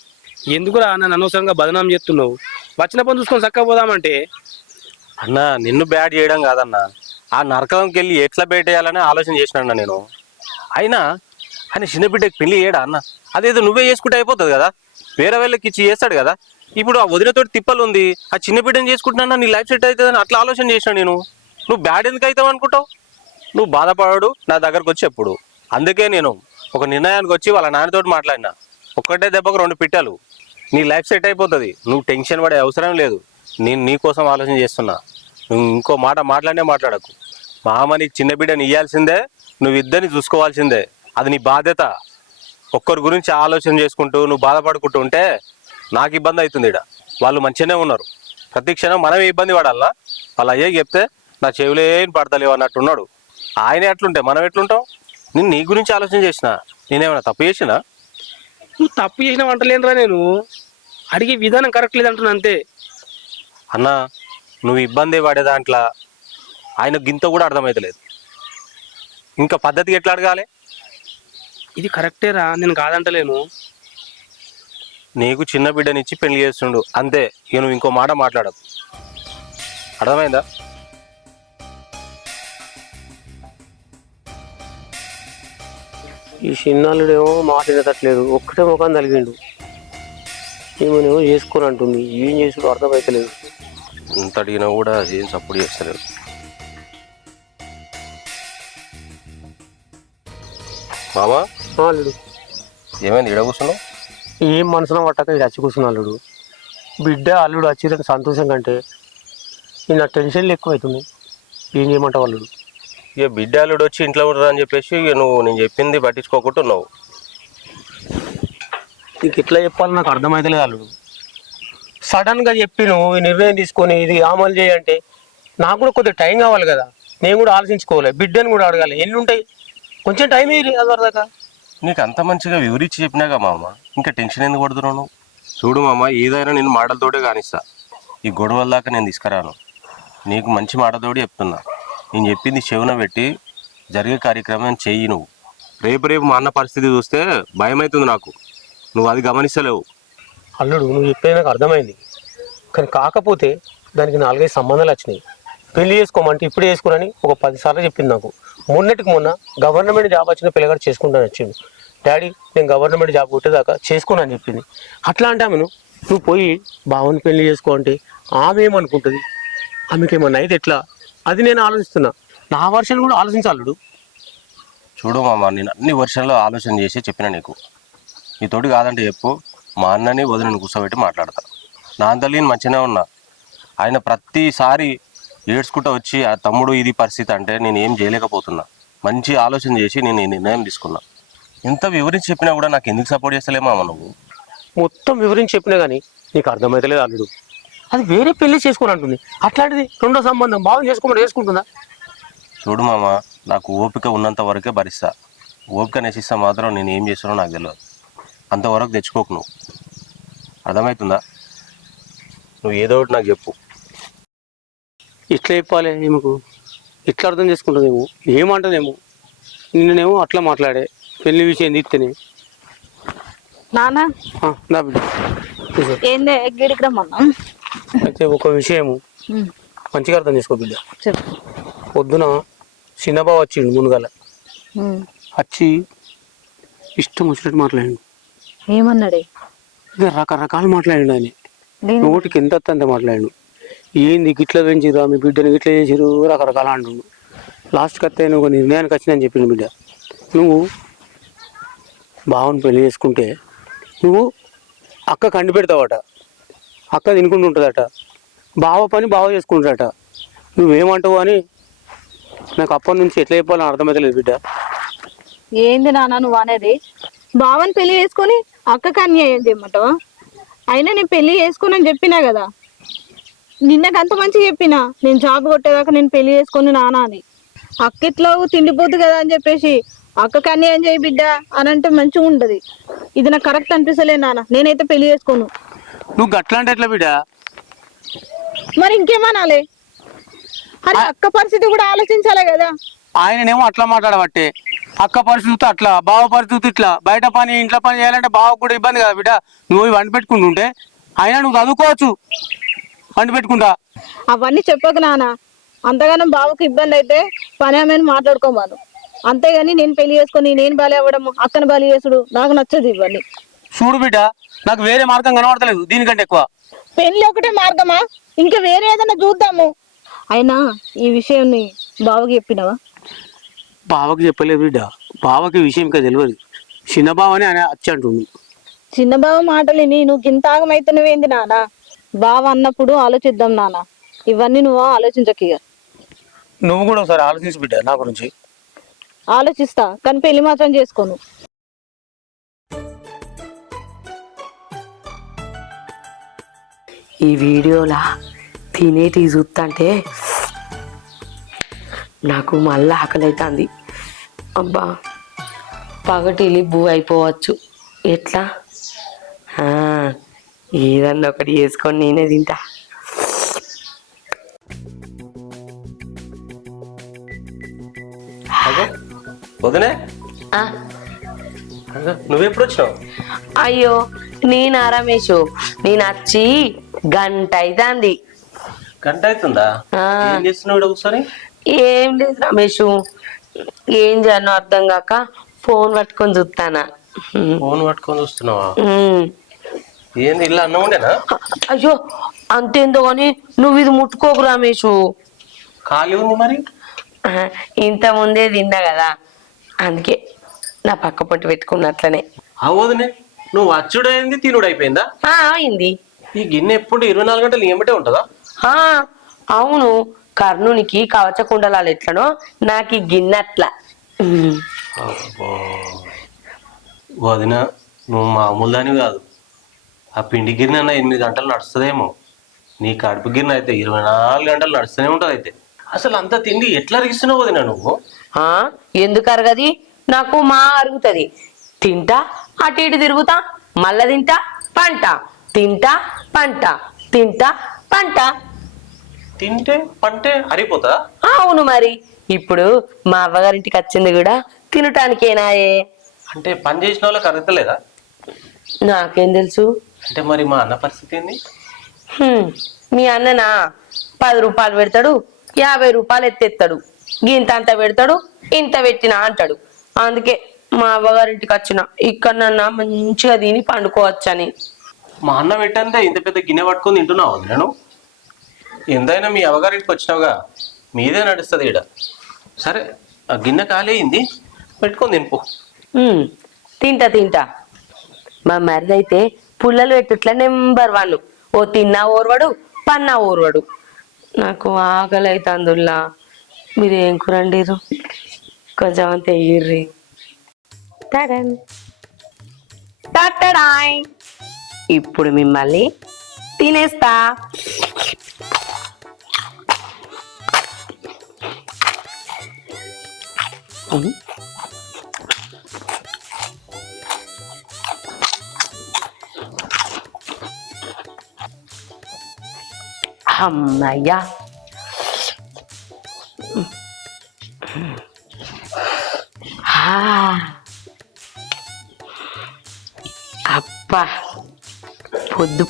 ఎందుకురా నన్ను అనవసరంగా బదనాం చేస్తున్నావు? వచ్చిన పని చూసుకొని చక్కగా పోదామంటే. అన్న నిన్ను బ్యాడ్ చేయడం కాదన్న, ఆ నరకంకి వెళ్ళి ఎట్లా బయటేయాలని ఆలోచన చేసినా నేను. అయినా ఆయన చిన్న బిడ్డకి పెళ్లి చేయడా అన్న? అదేదో నువ్వే చేసుకుంటే అయిపోతుంది కదా, వేరే వాళ్ళకి ఇచ్చి చేస్తాడు కదా. ఇప్పుడు ఆ వదినతోటి తిప్పలు ఉంది, ఆ చిన్న బిడ్డని చేసుకుంటున్నా నీ లైఫ్ సెట్ అవుతుందని అట్లా ఆలోచన చేసినా నేను. నువ్వు బ్యాడ్ ఎందుకు అవుతావు అనుకుంటావు? నువ్వు బాధపడాడు నా దగ్గరకు వచ్చి ఎప్పుడు. అందుకే నేను ఒక నిర్ణయానికి వచ్చి వాళ్ళ నాన్నతోటి మాట్లాడినా. ఒక్కటే దెబ్బకు 2 పిట్టలు. నీ లైఫ్ సెట్ అయిపోతుంది, నువ్వు టెన్షన్ పడే అవసరం లేదు. నేను నీ కోసం ఆలోచన చేస్తున్నా. నువ్వు ఇంకో మాట మాట్లాడకు. మామ నీకు చిన్న బిడ్డని ఇయ్యాల్సిందే, నువ్వు ఇద్దరిని చూసుకోవాల్సిందే. అది నీ బాధ్యత. ఒక్కరి గురించి ఆలోచన చేసుకుంటూ నువ్వు బాధపడుకుంటూ ఉంటే నాకు ఇబ్బంది అవుతుంది. ఇక్కడ వాళ్ళు మంచిగానే ఉన్నారు, ప్రతి క్షణం మనమే ఇబ్బంది పడాలా? వాళ్ళు అయ్యే చెప్తే నా చెవులేం పడతలేవు అన్నట్టున్నాడు. ఆయనే అట్లుంటే మనం ఎట్లుంటాం? నేను నీ గురించి ఆలోచన చేసిన, నేనేమైనా తప్పు చేసినా? నువ్వు తప్పు చేసిన వంటలేనురా, నేను అడిగే విధానం కరెక్ట్ లేదంటున్నా అంతే. అన్నా నువ్వు ఇబ్బంది పడే దాంట్లో ఆయన గింత కూడా అర్థమవుతలేదు. ఇంకా పద్ధతికి ఎట్లా అడగాలి? ఇది కరెక్టేరా, నేను కాదంటలేను. నీకు చిన్న బిడ్డనిచ్చి పెళ్లి చేస్తుండు అంతే, ఇక నువ్వు ఇంకో మాట మాట్లాడకు. అర్థమైందా? ఈ చిన్నాళ్ళుడేమో మాట వినతట్లేదు, ఒక్కటే ముఖం తలిగిండు. ఏమనేమో చేసుకొని అంటుంది, ఏం చేసుడు అర్థమవుతలేదు. ఇంత అడిగినా కూడా ఏం సపోర్ట్ చేస్తలేదు. మామా అల్లుడు ఏమైంది ఇడ కూర్చున్నావు? ఏం మనసులో పట్టక ఇది వచ్చి కూర్చున్నా అల్లుడు. బిడ్డ అల్లుడు వచ్చిందని సంతోషం కంటే నా టెన్షన్లు ఎక్కువ అవుతుంది. ఏం చేయమంటావు అల్లుడు? ఇక బిడ్డ అల్లుడు వచ్చి ఇంట్లో ఉండదు అని చెప్పేసి ఇక నువ్వు నేను చెప్పింది పట్టించుకోకుండా ఉన్నావు. నీకు ఎట్లా చెప్పాలో నాకు అర్థమవుతలేదు అల్లుడు. సడన్గా చెప్పి నువ్వు ఈ నిర్ణయం తీసుకొని ఇది అమలు చేయంటే నాకు కూడా కొద్దిగా టైం కావాలి కదా. నేను కూడా ఆలోచించుకోవాలి, బిడ్డను కూడా అడగాలి. ఎన్ని ఉంటాయి, కొంచెం టైం ఇయ్యి అది వరదాకా. నీకు అంత మంచిగా వివరించి చెప్పినాగా మామ, ఇంకా టెన్షన్ ఎందుకు పడుతున్నావు నువ్వు? చూడు మామ, ఏదైనా నేను మాటలతోటే కానిస్తా, ఈ గొడవల దాకా నేను తీసుకురాను. నీకు మంచి మాటతోటి చెప్తున్నా. నేను చెప్పింది చెవున పెట్టి జరిగే కార్యక్రమం చెయ్యి. నువ్వు రేపు మా అన్న పరిస్థితి చూస్తే భయం అవుతుంది నాకు. నువ్వు అది గమనిస్తలేవు. అల్లుడు నువ్వు చెప్పేది నాకు అర్థమైంది, కానీ కాకపోతే దానికి 4-5 సంబంధాలు వచ్చినాయి. పెళ్లి చేసుకోమంటే ఇప్పుడు చేసుకోనని ఒక 10 సార్లు చెప్పింది నాకు. మొన్నటికి మొన్న గవర్నమెంట్ జాబ్ వచ్చిన పిల్లగాడు చేసుకుంటాను వచ్చిండు. డాడీ నేను గవర్నమెంట్ జాబ్ కొట్టేదాకా చేసుకోను అని చెప్పింది. అట్లా అంటే ఆమెను నువ్వు పోయి బావని పెళ్లి చేసుకో అంటే ఆమె ఏమనుకుంటుంది? ఆమెకి ఏమన్నా అయితే ఎట్లా? అది నేను ఆలోచిస్తున్నా. నా వర్షన్ కూడా ఆలోచించాలడు. చూడు మామ, నేను అన్ని వర్షాల్లో ఆలోచన చేసి చెప్పిన నీకు. నీతోటి కాదంటే చెప్పు, మా అన్నని వదిలిని కూర్చోబెట్టి మాట్లాడతా. నా అంతలో నేను మంచిగానే ఉన్నా. ఆయన ప్రతిసారి ఏడ్చుకుంటూ వచ్చి ఆ తమ్ముడు ఇది పరిస్థితి అంటే నేను ఏం చేయలేకపోతున్నా. మంచి ఆలోచన చేసి నేను ఈ నిర్ణయం తీసుకున్నా. ఇంత వివరించి చెప్పినా కూడా నాకు ఎందుకు సపోర్ట్ చేస్తలేమా నువ్వు? మొత్తం వివరించి చెప్పినా కానీ నీకు అర్థమైతలేదు అల్లుడు. అది వేరే పెళ్లి చేసుకోని అంటుంది. అట్లాంటిది రెండో సంబంధం బాగా చేసుకోమని చేసుకుంటుందా? చూడు మామ, నాకు ఓపిక ఉన్నంత వరకే భరిస్తా. ఓపిక నశిస్తా మాత్రం నేను ఏం చేస్తానో నాకు తెలియదు. అంతవరకు తెచ్చుకోకు నువ్వు. అర్థమవుతుందా? నువ్వు ఏదో ఒకటి నాకు చెప్పు. ఇట్లా చెప్పాలి ఏమకు, ఇట్లా అర్థం చేసుకుంటుందేమో, ఏమంటదేమో. నిన్ననేమో అట్లా మాట్లాడే పెళ్లి విషయం తీస్తేనే. నాన్న నా బిడ్డ కూర్చో. ఏందే ఎగ్గిడికి రమ్మన్నా? అయితే ఒక విషయము మంచిగా అర్థం చేసుకో బిడ్డ. చెప్పు. పొద్దున చిన్నబావ వచ్చిండు ముందుగల. వచ్చి ఇష్టం వచ్చినట్టు మాట్లాడిండు. ఏమన్నాడే? ఇక రకరకాలు మాట్లాడిండు. ఆయన నోటికి ఎంత అంత మాట్లాడిండు. ఏంది గిట్ల పెంచిరా మీ బిడ్డని, గిట్ల చేసిరు, రకరకాల అంటుండు. లాస్ట్కి వస్తే నువ్వు ఒక నిర్ణయానికి వచ్చిందని చెప్పిండు. బిడ్డ నువ్వు బావని పెళ్లి చేసుకుంటే నువ్వు అక్క కండి పెడతావట, అక్క తినుకుంటూ ఉంటుందట, బావ పని బావ చేసుకుంటాడట. నువ్వేమంటావు అని నాకు అప్పటి నుంచి ఎట్లా చెప్పాలని అర్థమవుతలేదు బిడ్డ. ఏంది నాన్న నువ్వు అనేది? బావని పెళ్లి చేసుకొని అక్కకి అన్యాయం చేయమంటావా? అయినా నేను పెళ్లి చేసుకోనని చెప్పినా కదా. నిన్నకు అంత మంచిగా చెప్పినా, నేను జాబ్ కొట్టేదాకా నేను పెళ్లి చేసుకొని నాన్న అని. అక్క ఇట్లా తిండిపోద్దు కదా అని చెప్పేసి అక్కకి అన్యాయం చేయి బిడ్డ అని అంటే మంచిగా ఉంటది. ఇది నాకు కరెక్ట్ అనిపిస్తలే నాన్న, నేనైతే పెళ్లి చేసుకోను. నువ్వు గట్లా అంటే ఎట్లా బిడ్డ? మరి ఇంకేమనాలి? అరే అక్క పరిస్థితి కూడా ఆలోచించాలి కదా. ఆయననేమో అట్లా మాట్లాడబట్టే అక్క పరిస్థితి అట్లా, బావ పరిస్థితి ఇట్లా, బయట పని ఇంట్లో పని చేయాలంటే బావకు కూడా ఇబ్బంది కదా బిడ్డ. నువ్వు వండి పెట్టుకుంటుంటే అయినా నువ్వు చదువుకోవచ్చు వండి పెట్టుకుంటా. అవన్నీ చెప్పకు నాన్న. అంతగానం బావకు ఇబ్బంది అయితే పని ఆమెను మాట్లాడుకోమాను. అంతేగాని నేను పెళ్లి చేసుకొని నేను బలి అవ్వడం, అక్కను బలి చేసుడు నాకు నచ్చదు. ఇవన్నీ చూడు బిడ్డ, నాకు వేరే మార్గం కనబడతలేదు దీనికంటే ఎక్కువ. పెళ్లి ఒకటే మార్గమా? ఇంకా వేరే ఏదైనా చూద్దాము. అయినా ఈ విషయాన్ని బావకి చెప్పినావా? బావకి చెప్పలేదు బిడ్డ, బావకి విషయం ఇంకా తెలియదు. చిన్న బావని ఆయన వచ్చి అంటుండు. చిన్న బావ మాటలు నువ్వు గింతాగమైతున్నవేంది నాన్న? బావ అన్నప్పుడు ఆలోచిద్దాం నాన్న. ఇవన్నీ నువ్వు ఆలోచించక. నువ్వు కూడా ఒకసారి ఆలోచించు బిడ్డ నా గురించి. ఆలోచిస్తా కానీ పెళ్లి మాత్రం చేసుకోను. ఈ వీడియోలా తినేటి చూస్తుంటే నాకు మళ్ళీ ఆకలి అవుతుంది. అబ్బా పగటిలి బూ అయిపోవచ్చు. ఎట్లా ఏదన్నా ఒకటి వేసుకొని నేనే తింటా. వదినే ఆ, నువ్వెప్పుడు వచ్చినావు? అయ్యో నేనా రమేషు, నేను వచ్చి గంట అవుతుంది. గంట అవుతుందా? ఏం చేస్తున్నావు ఇక్కడ కూర్చొని? ఏం లేదు రమేషు, ఏం చేయను అర్థం కాక ఫోన్ పట్టుకొని చూస్తానా. ఫోన్ పట్టుకొని చూస్తున్నావా? ఏంది ఇల్లు అన్నం ఉండేనా? అయ్యో అంతేందో కానీ నువ్వు ఇది ముట్టుకోకు రమేషు. ఖాళీ ఉంది మరి. ఇంత ముందే తిన్నా కదా, అందుకే నా పక్క పొట్టు పెట్టుకున్నట్లనే. వదినే, నువ్వు వచ్చుడు అయింది తినుడు అయిపోయిందా? అయింది. ఈ గిన్నె ఎప్పుడు 24 గంటలు ఏమిటే ఉంటుందా? అవును, కర్ణునికి కవచ కుండలాలు ఎట్లనో నాకు ఈ గిన్నె అట్లా. వదిన, నువ్వు మామూలు దాని కాదు. ఆ పిండి గిన్నె అన్న 8 గంటలు నడుస్తుందేమో, నీ కడుపు గిన్నె అయితే 24 గంటలు నడుస్తూనే ఉంటుంది. అయితే అసలు అంత తిండి ఎట్లా అరిగిస్తున్నావు వదిన నువ్వు? ఎందుకు అరగది? నాకు మా అరుగుతుంది. తింటా, అటు ఇటు తిరుగుతా, మళ్ళా తింటా పంట, తింటా పంట, తింటా పంట. తింటే పంటే అరిగిపోతుందా? అవును మరి. ఇప్పుడు మా అవ్వగారింటికి వచ్చింది కూడా తినటానికేనాయే. అంటే పని చేసిన వాళ్ళకి అరుగుతలేదా? నాకేం తెలుసు. అంటే మరి మా అన్న పరిస్థితి ఏంది? మీ అన్ననా 10 రూపాయలు పెడతాడు, 50 రూపాయలు ఎత్తెత్తాడు. గింత అంత పెడతాడు, ఇంత పెట్టినా అంటాడు. అందుకే మా అవ్వగారింటికి వచ్చిన, ఇక్కడన్నా మంచిగా తిని పండుకోవచ్చని. మా అన్న పెట్టంటే ఇంత పెద్ద గిన్నె పట్టుకొని తింటున్నావు నేను. ఎంతైనా మీ అవగారింటికి వచ్చినావుగా, మీదే నడుస్తుంది ఈడ. సరే, ఆ గిన్నె ఖాళీ అయింది, పెట్టుకొని తినిపో. తింటా తింటా. మా మరిదైతే పుల్లలు పెట్టుట్లా నెంబర్ 1. ఓ తిన్నా ఓర్వడు, పన్నా ఓర్వడు. నాకు ఆకలి అయితే అందుల్లా. మీరేం కూరండిరు? కొంచెం అంత ఎయ్యిర్రి. ఇప్పుడు మిమ్మల్ని తినేస్తా. అమ్మయ్యా, అబ్బా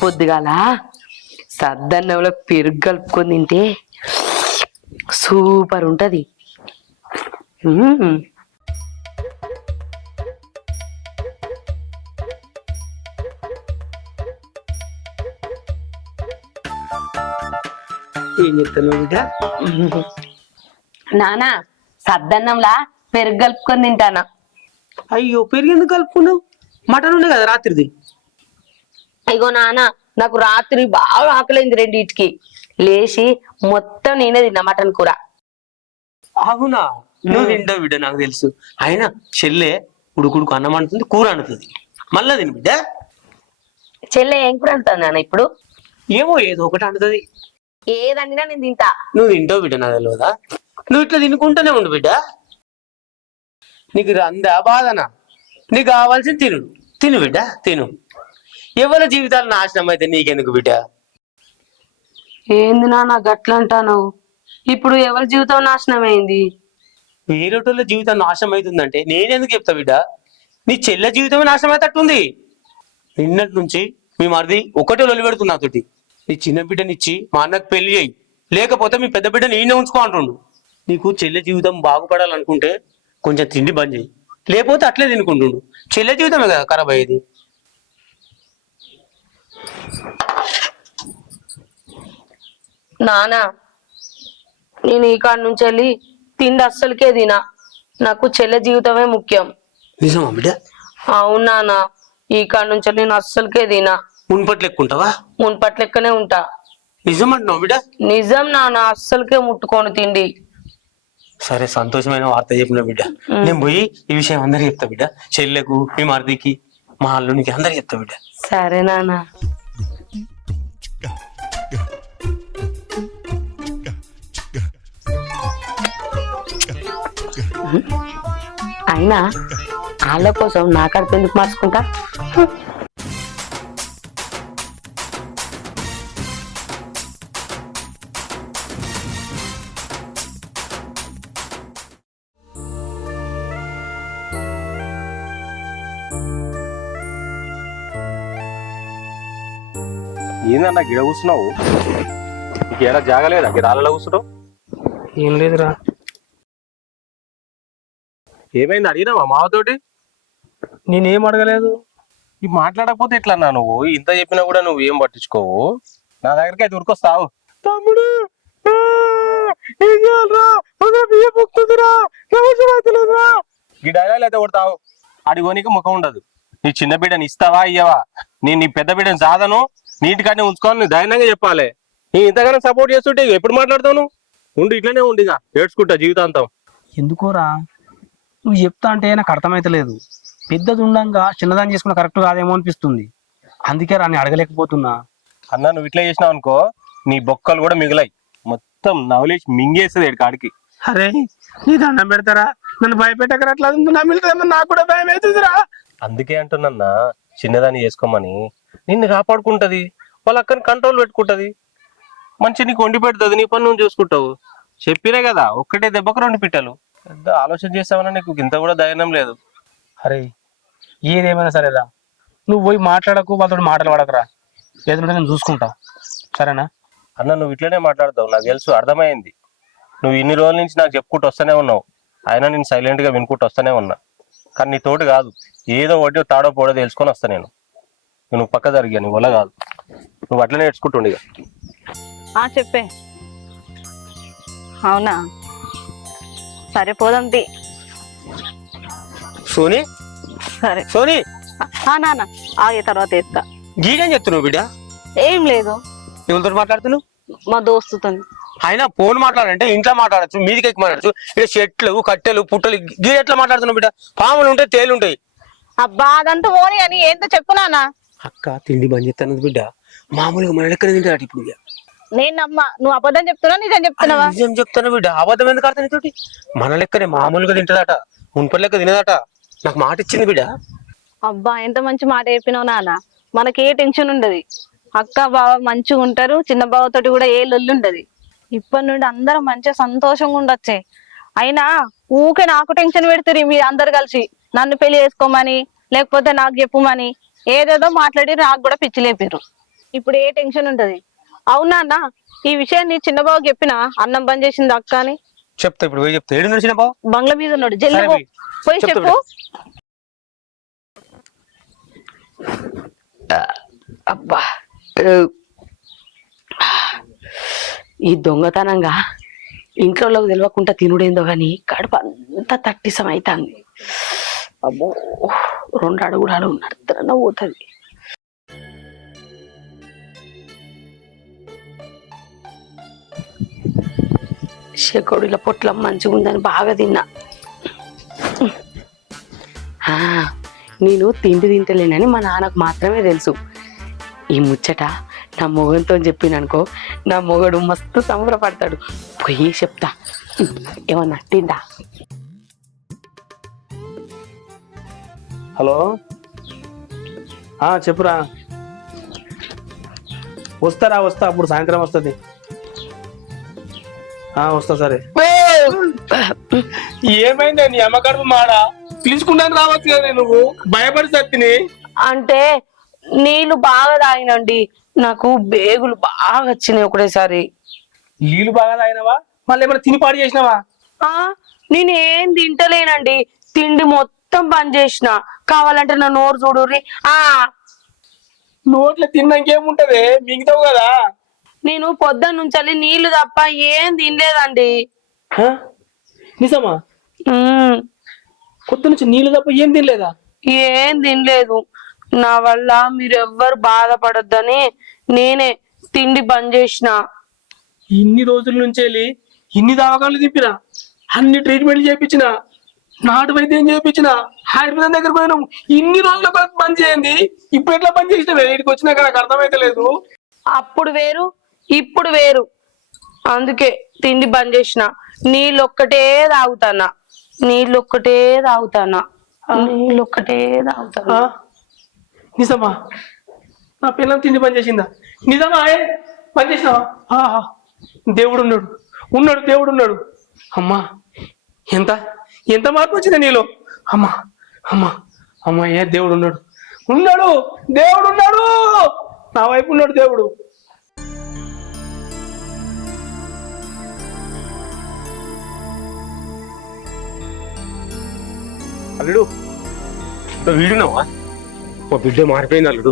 పొద్దుగాల సద్దన్నంలో పెరుగు కలుపుకొని తింటే సూపర్ ఉంటది. ఏం చెప్తాను బిడ్డ? నానా సద్దన్నంలా పెరుగు కలుపుకొని తింటానా. అయ్యో, పెరుగు ఎందుకు కలుపుకున్నావు? మటన్ ఉండే కదా రాత్రిది. ఇగో నాన్న, నాకు రాత్రి బాగా ఆకలింది. 2ంటికి లేచి మొత్తం నేనే తిన్నా మటన్ కూర. అవునా? నువ్వు తింటావు బిడ్డ, నాకు తెలుసు. అయినా చెల్లె ఉడుకుడుకు అన్నం అంటుంది, కూర అంటుంది, మళ్ళా తిని బిడ్డ. చెల్లె ఏం కూర అంటుంది నాన్న ఇప్పుడు? ఏమో ఏదో ఒకటి అంటుంది. ఏదన్నా నేను తింటా. నువ్వు తింటావు బిడ్డ, నాకు తెలియదా? నువ్వు ఇట్లా తినుకుంటూనే ఉండు బిడ్డ. నీకు రందా బాధనా? నీకు కావాల్సింది తిను, తిను బిడ్డ తిను. ఎవరి జీవితాలు నాశనం అయితే నీకెందుకు బిడ్డ? ఏంది నాన్న గట్లంటావు? ఇప్పుడు ఎవరి జీవితం నాశనమైంది? వేరేటోళ్ళ జీవితం నాశనం అవుతుందంటే నేనెందుకు చెప్తా బిడ్డ? నీ చెల్లె జీవితమే నాశనం అవుతట్టుంది. నిన్నటి నుంచి మీ మరిది ఒకటే లొల్లి పెడుతుంది నాతోటి. నీ చిన్న బిడ్డనిచ్చి మా అన్నకు పెళ్లి చేయి, లేకపోతే మీ పెద్ద బిడ్డ నేనే ఉంచుకో అంటుండు. నీకు చెల్లె జీవితం బాగుపడాలనుకుంటే కొంచెం తిండి బంద్ చేయి, లేకపోతే అట్లే తినుకుంటుండు. చెల్లె జీవితమే కదా ఖరాబ్ అయ్యేది. నానా నేను ఈ కాడ నుంచి వెళ్ళి తిండి అస్సలకే తినా. నాకు చెల్లె జీవితమే ముఖ్యం. నిజమా బిడ్డ? అవును నాన్న, ఈ కాడ నుంచి నేను అస్సలకే తినా. మున్పట్లు ఎక్కుంటావా? మున్పట్లెక్కనే ఉంటా. నిజం అంటున్నావు బిడ్డ? నిజం నాన్న, అస్సలకే ముట్టుకోను తిండి. సరే, సంతోషమైన వార్త చెప్పిన బిడ్డ. నేను పోయి ఈ విషయం అందరికి చెప్తా బిడ్డ. చెల్లెకు, మీ మరిదికి, మా అల్లునికి అందరికి చెప్తా బిడ్డ. సరే నాన్న. అయినా వాళ్ళ కోసం నా కడుపు ఎందుకు మార్చుకుంటా? ఏందన్నా గిడ కూర్చున్నావు? ఇంకేడా జాగలేదా గిరాలలో కూర్చున్నావు? ఏం లేదురా. ఏమైంది అడిగినావా మావతోటి? నేనేం అడగలేదు. ఈ మాట్లాడకపోతే ఎట్లన్నా నువ్వు? ఇంత చెప్పినా కూడా నువ్వు ఏం పట్టించుకోవు. నా దగ్గరికి అయితే ఉరికొస్తావు. తమ్ముడు ఈ డైలాగ్ అయితే కొడతావు. అడిగోనికి ముఖం ఉండదు. నీ చిన్న బిడ్డని ఇస్తావా ఇయ్యవా? నేను నీ పెద్ద బిడ్డని సాధను, నీటికానే ఉంచుకోని నువ్వు ధైర్యంగా చెప్పాలి. నీ ఇంతగానో సపోర్ట్ చేస్తుంటే ఎప్పుడు మాట్లాడతావు? ఉండు ఇట్లనే ఉండిగా ఏడ్చుకుంటా జీవితాంతం. ఎందుకోరా నువ్వు చెప్తా అంటే నాకు అర్థమైతలేదు. పెద్దది ఉండంగా చిన్నదాన్ని చేసుకున్న కరెక్ట్ కాదేమో అనిపిస్తుంది. అందుకే రాని అడగలేకపోతున్నా. అన్నా నువ్వు ఇట్లా చేసినావు అనుకో, నీ బొక్కలు కూడా మిగిలాయి. మొత్తం నవలేసి మింగేస్తుంది కాడికి. అరే నీ దండం పెడతారా? నన్ను భయపెట్టకరా. అట్లా నమ్మిలితేమో నాకు కూడా భయం అవుతుందిరా. అందుకే అంటున్నా చిన్నదాన్ని చేసుకోమని. నిన్ను కాపాడుకుంటది, వాళ్ళ అక్కని కంట్రోల్ పెట్టుకుంటది, మంచి నీకు వండి పెడుతుంది, నీ పని నువ్వు చూసుకుంటావు. చెప్పినా కదా ఒక్కటే దెబ్బకు 2 పిట్టలు. పెద్ద ఆలోచన చేస్తావన్నా నీకు ఇంత కూడా ధైర్యం లేదు. అరే ఏదేమైనా సరేరా, నువ్వు పోయి మాట్లాడకు, వాళ్ళతో మాటలు పడకరా. ఏదంటే నేను చూసుకుంటా, సరేనా? అన్న నువ్వు ఇట్లనే మాట్లాడతావు, నాకు తెలుసు, అర్థమైంది. నువ్వు ఇన్ని రోజుల నుంచి నాకు చెప్పుకుంటూ వస్తూనే ఉన్నావు, అయినా నేను సైలెంట్ గా వినుకుంటూ వస్తూనే ఉన్నా. కానీ నీ తోటి కాదు, ఏదో ఒకటి తాడో పోడో తెలుసుకొని వస్తా నేను. నువ్వు పక్క జరిగా, నీ వల్ల కాదు. నువ్వు అట్లనే నేర్చుకుంటుండే. చెప్పే. అవునా, సరే పోదాం తి. సోనీ, సరే సోనీ, నాన్న ఆగే తర్వాత ఎత్తా. గీడేం చెప్తున్నావు బిడ్డ? ఏం లేదు, ఎవరితో మాట్లాడుతున్నావు? మా దోస్తుతో. అయినా ఫోన్ మాట్లాడంటే ఇంట్లో మాట్లాడచ్చు, మీదికి ఎక్కి మాట్లాడచ్చు. ఇక్కడ చెట్లు, కట్టెలు, పుట్టలు, గీ ఎట్లా మాట్లాడుతున్నావు బిడ్డ? పాములు ఉంటాయి, తేలు ఉంటాయి. అబ్బా అదంతా పోనీ అని ఏంటో చెప్పునానా. అక్క తిండి బంద్ చేస్తాను బిడ్డ. మామూలుగా మన లెక్కన తింటాడు ఇప్పుడు. నేను నమ్మ, నువ్వు అబద్ధం చెప్తున్నా నిజం చెప్తున్నావా? నిజం చెప్తాను బిడ్డ, అబద్ధం ఎందుకు ఆడతాను తోటి? మన లెక్కనే మామూలుగా తింటదట, మున్పటి లెక్క తినదట. నాకు మాట ఇచ్చింది బిడ్డ. అబ్బా ఎంత మంచి మాట చెప్పినావు నాన్న. మనకి ఏ టెన్షన్ ఉండదు. అక్క బావ మంచిగా ఉంటారు, చిన్న బావతోటి కూడా ఏ లొల్లు ఉండదు. ఇప్పటి నుండి అందరం మంచిగా సంతోషంగా ఉండొచ్చే. అయినా ఊకే నాకు టెన్షన్ పెడతారు మీరు అందరు కలిసి. నన్ను పెళ్లి చేసుకోమని, లేకపోతే నాకు చెప్పుమని ఏదేదో మాట్లాడి నాకు కూడా పిచ్చి లేపారు. ఇప్పుడు ఏ టెన్షన్ ఉంటది. అవునా అన్న, ఈ విషయాన్ని చిన్న బావ చెప్పినా అన్నం బంద్ చేసింది అక్క అని? చెప్తా ఇప్పుడు, పోయి చెప్తా. ఏడు నడిచిన బావ బంగ్లా మీద ఉన్నాడు, జల్లి సరే, పోయి చెప్తా చెప్పు. అబ్బా ఈ దొంగతనంగా ఇంట్లోకి తెలియకుండా తినుడేందో గాని కడుపు అంతా తట్టిసం అవుతుంది. అబ్బో 2 అడుగులు నడుతున్నా పోతుంది. శకోడిల పొట్లం మంచిగా ఉందని బాగా తిన్నా. నేను తిండి తింటలేనని మా నాన్నకు మాత్రమే తెలుసు. ఈ ముచ్చట నా మొగంతో చెప్పిననుకో, నా మొగడు మస్తు సంబరపడతాడు. పోయి చెప్తా, ఏమన్నా తిండా. హలో, చెప్పురా. వస్తా, అప్పుడు సాయంత్రం వస్తుంది. వస్తా సరే. ఏమైందా నీ అమ్మ కడుపు మాడ? పిలుచుకుంటాను రావచ్చు కదా నువ్వు, భయపడి సత్తిని. అంటే నీళ్లు బాగా తాగినండి, నాకు బేగులు బాగా వచ్చినాయి ఒకటేసారి. నీళ్ళు బాగా తాగినవా? మళ్ళీ ఏమైనా తిని పాడు చేసినావా? ఆ నేను ఏం తింటలేనండి, తిండి మొత్తం బంద్ చేసిన. కావాలంటే నా నోరు చూడుర్రి. నోట్లో తిన్నాకేముంటది, మిగతావు కదా. నేను పొద్దున్న నుంచి నీళ్లు తప్ప ఏం తినలేదండి. నిజమా? కొత్త నుంచి నీళ్ళు తప్ప ఏం తినలేదా? ఏం తినలేదు. నా వల్ల మీరెవ్వరు బాధపడొద్దని నేనే తిండి బంద్ చేసిన. ఇన్ని రోజుల నుంచి వెళ్ళి ఇన్ని దవాఖానలు తిప్పిన, అన్ని ట్రీట్మెంట్లు చేయించిన, నాటు వైద్యం చేయించిన, ఆయుర్వేదం దగ్గర పోయినాం. ఇన్ని రోజుల బంద్ చేయండి, ఇప్పుడు ఎట్లా బంద్ చేసినవే? ఇక్కడికి వచ్చినాక నాకు అర్థమైతే లేదు. అప్పుడు వేరు ఇప్పుడు వేరు, అందుకే తిండి బంద్ చేసిన. నీళ్ళొక్కటే తాగుతానా, నీళ్ళొక్కటే తాగుతానా, నీళ్ళొక్కటే తాగుతానా. నిజమా? నా పిల్లలు తిండి పని చేసిందా? నిజమా? పని చేసినావా? దేవుడు ఉన్నాడు, ఉన్నాడు, దేవుడు ఉన్నాడు. అమ్మా, ఎంత ఎంత మార్పు వచ్చిందా నీలో? అమ్మా అమ్మా అమ్మా, ఏ దేవుడు ఉన్నాడు, ఉన్నాడు, దేవుడు ఉన్నాడు, నా వైపు ఉన్నాడు దేవుడు. అల్లుడు వీడున్నావా? మా బిడ్డ మారిపోయింది అల్లుడు.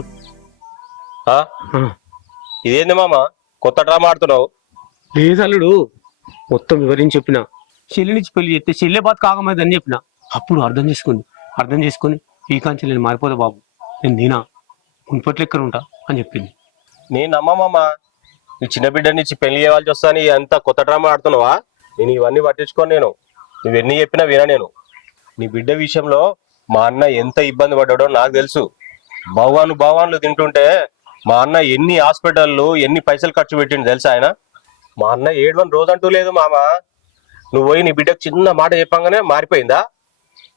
ఇదేంది మామ, కొత్త డ్రామా ఆడుతున్నావు? లేదు అల్లుడు, మొత్తం వివరించి చెప్పిన. చెల్లినిచ్చి పెళ్లి చేస్తే చెల్లె బాధ కాకమైంది అని చెప్పిన. అప్పుడు అర్థం చేసుకొని ఈ కాంచె నేను మారిపోతా బాబు, నేను నేనా మున్పట్లెక్కన ఉంటా అని చెప్పింది. నేను నమ్మమ్మ, నీ చిన్న బిడ్డనిచ్చి పెళ్లి చేయాల్సి వస్తాను అంత కొత్త డ్రామా ఆడుతున్నావా? నేను ఇవన్నీ పట్టించుకోను. నువ్వెన్ని చెప్పినా వినా. నేను నీ బిడ్డ విషయంలో మా అన్న ఎంత ఇబ్బంది పడ్డాడో నాకు తెలుసు. భగవాన్లు తింటుంటే మా అన్న ఎన్ని హాస్పిటళ్ళు ఎన్ని పైసలు ఖర్చు పెట్టిండు తెలుసా ఆయన? మా అన్న 7 రోజంటూ లేదు మామ. నువ్వు పోయి నీ బిడ్డకు చిన్న మాట చెప్పంగానే మారిపోయిందా?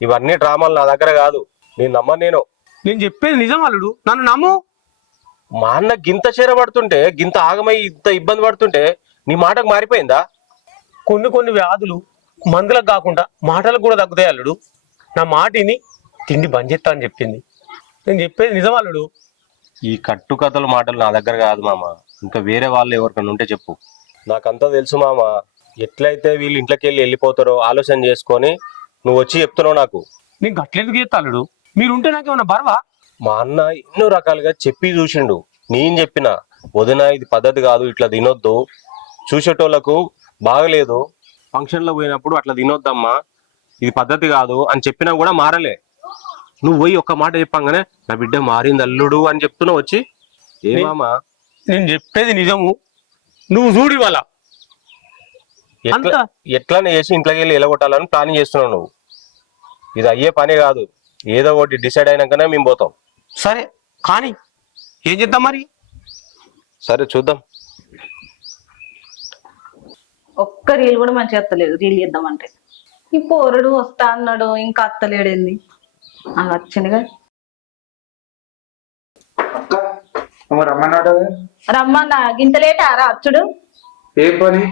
ఇవన్నీ డ్రామాలు నా దగ్గర కాదు, నేను నమ్మను. నేను చెప్పేది నిజం అల్లుడు, నన్ను నమ్ము. మా అన్న గింత చీర పడుతుంటే, గింత ఆగమై ఇంత ఇబ్బంది పడుతుంటే నీ మాటకు మారిపోయిందా? కొన్ని వ్యాధులు మందులకు కాకుండా మాటలకు కూడా తగ్గుతాయి అల్లుడు. నా మాటిని తిండి బంద్ చేస్తా అని చెప్పింది. నేను చెప్పేది నిజం అల్లుడు. ఈ కట్టుకథల మాటలు నా దగ్గర కాదు మామ, ఇంకా వేరే వాళ్ళు ఎవరికైనా ఉంటే చెప్పు. నాకంతా తెలుసు మామ. ఎట్లయితే వీళ్ళు ఇంట్లోకి వెళ్ళిపోతారో ఆలోచన చేసుకొని నువ్వు వచ్చి చెప్తున్నావు నాకు. నేను గట్లెందుకు చేస్తా అల్లుడు? మీరుంటే నాకేమన్నా బర్వా? మా అన్న ఎన్నో రకాలుగా చెప్పి చూసిండు. నేను చెప్పిన, వదిన ఇది పద్ధతి కాదు, ఇట్లా తినొద్దు, చూసేటోళ్లకు బాగలేదు, ఫంక్షన్లో పోయినప్పుడు అట్లా తినొద్దమ్మా, ఇది పద్ధతి కాదు అని చెప్పినా కూడా మారలే. నువ్వు పోయి ఒక్క మాట చెప్పంగానే నా బిడ్డ మారింది అల్లుడు అని చెప్తున్నావు వచ్చి. ఏమామా, నేను చెప్పేది నిజము, నువ్వు చూడు. ఇవాళ ఎట్లానే చేసి ఇంట్లోకి వెళ్ళి ఎలగొట్టాలని ప్లానింగ్ చేస్తున్నావు నువ్వు. ఇది అయ్యే పనే కాదు, ఏదో ఒకటి డిసైడ్ అయినాకనే మేము పోతాం. సరే కానీ ఏం చేద్దాం మరి? సరే చూద్దాం. ఒక్క రీల్ కూడా మంచిగా అత్తలేదు. రీల్ చేద్దామంటే ఈ పోరడు వస్తా అన్నాడు, ఇంకా అత్తలేడేంది? అలా వచ్చిందిగా. రమ్మన్నా గింతలేటారా అచ్చుడు? ఏం పని?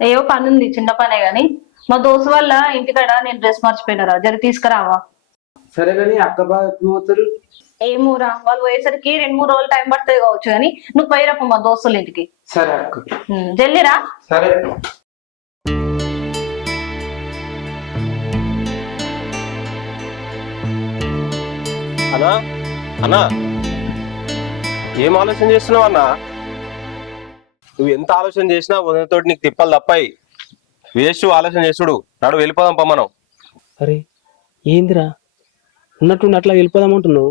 ఏవో పని ఉంది, చిన్న పనే గాని. మా దోస్తు వల్ల ఇంటికాడ నేను డ్రెస్ మర్చిపోయినారా, జరి తీసుకురావా? సరే కానీ అక్క బాగా ఎప్పుడు పోతారు? ఏమూరా, వాళ్ళు పోయేసరికి 2-3 రోజులు టైం పడుతుంది కావచ్చు, కానీ నువ్వు పోయిరప్పు మా దోస్తుల ఇంటికి. సరే అక్క. జల్లిరా. సరే. అన్నా అన్నా, ఏం ఆలోచన చేస్తున్నావు అన్నా? నువ్వు ఎంత ఆలోచన చేసినా వదినతో నీకు తిప్పలు తప్పాయి. వేస్ట్ ఆలోచన చేసుడు. నాడు వెళ్ళిపోదాం పా మనం. అరే ఏందిరా, ఉన్నట్టుండి అట్లా వెళ్ళిపోదామంటున్నావు?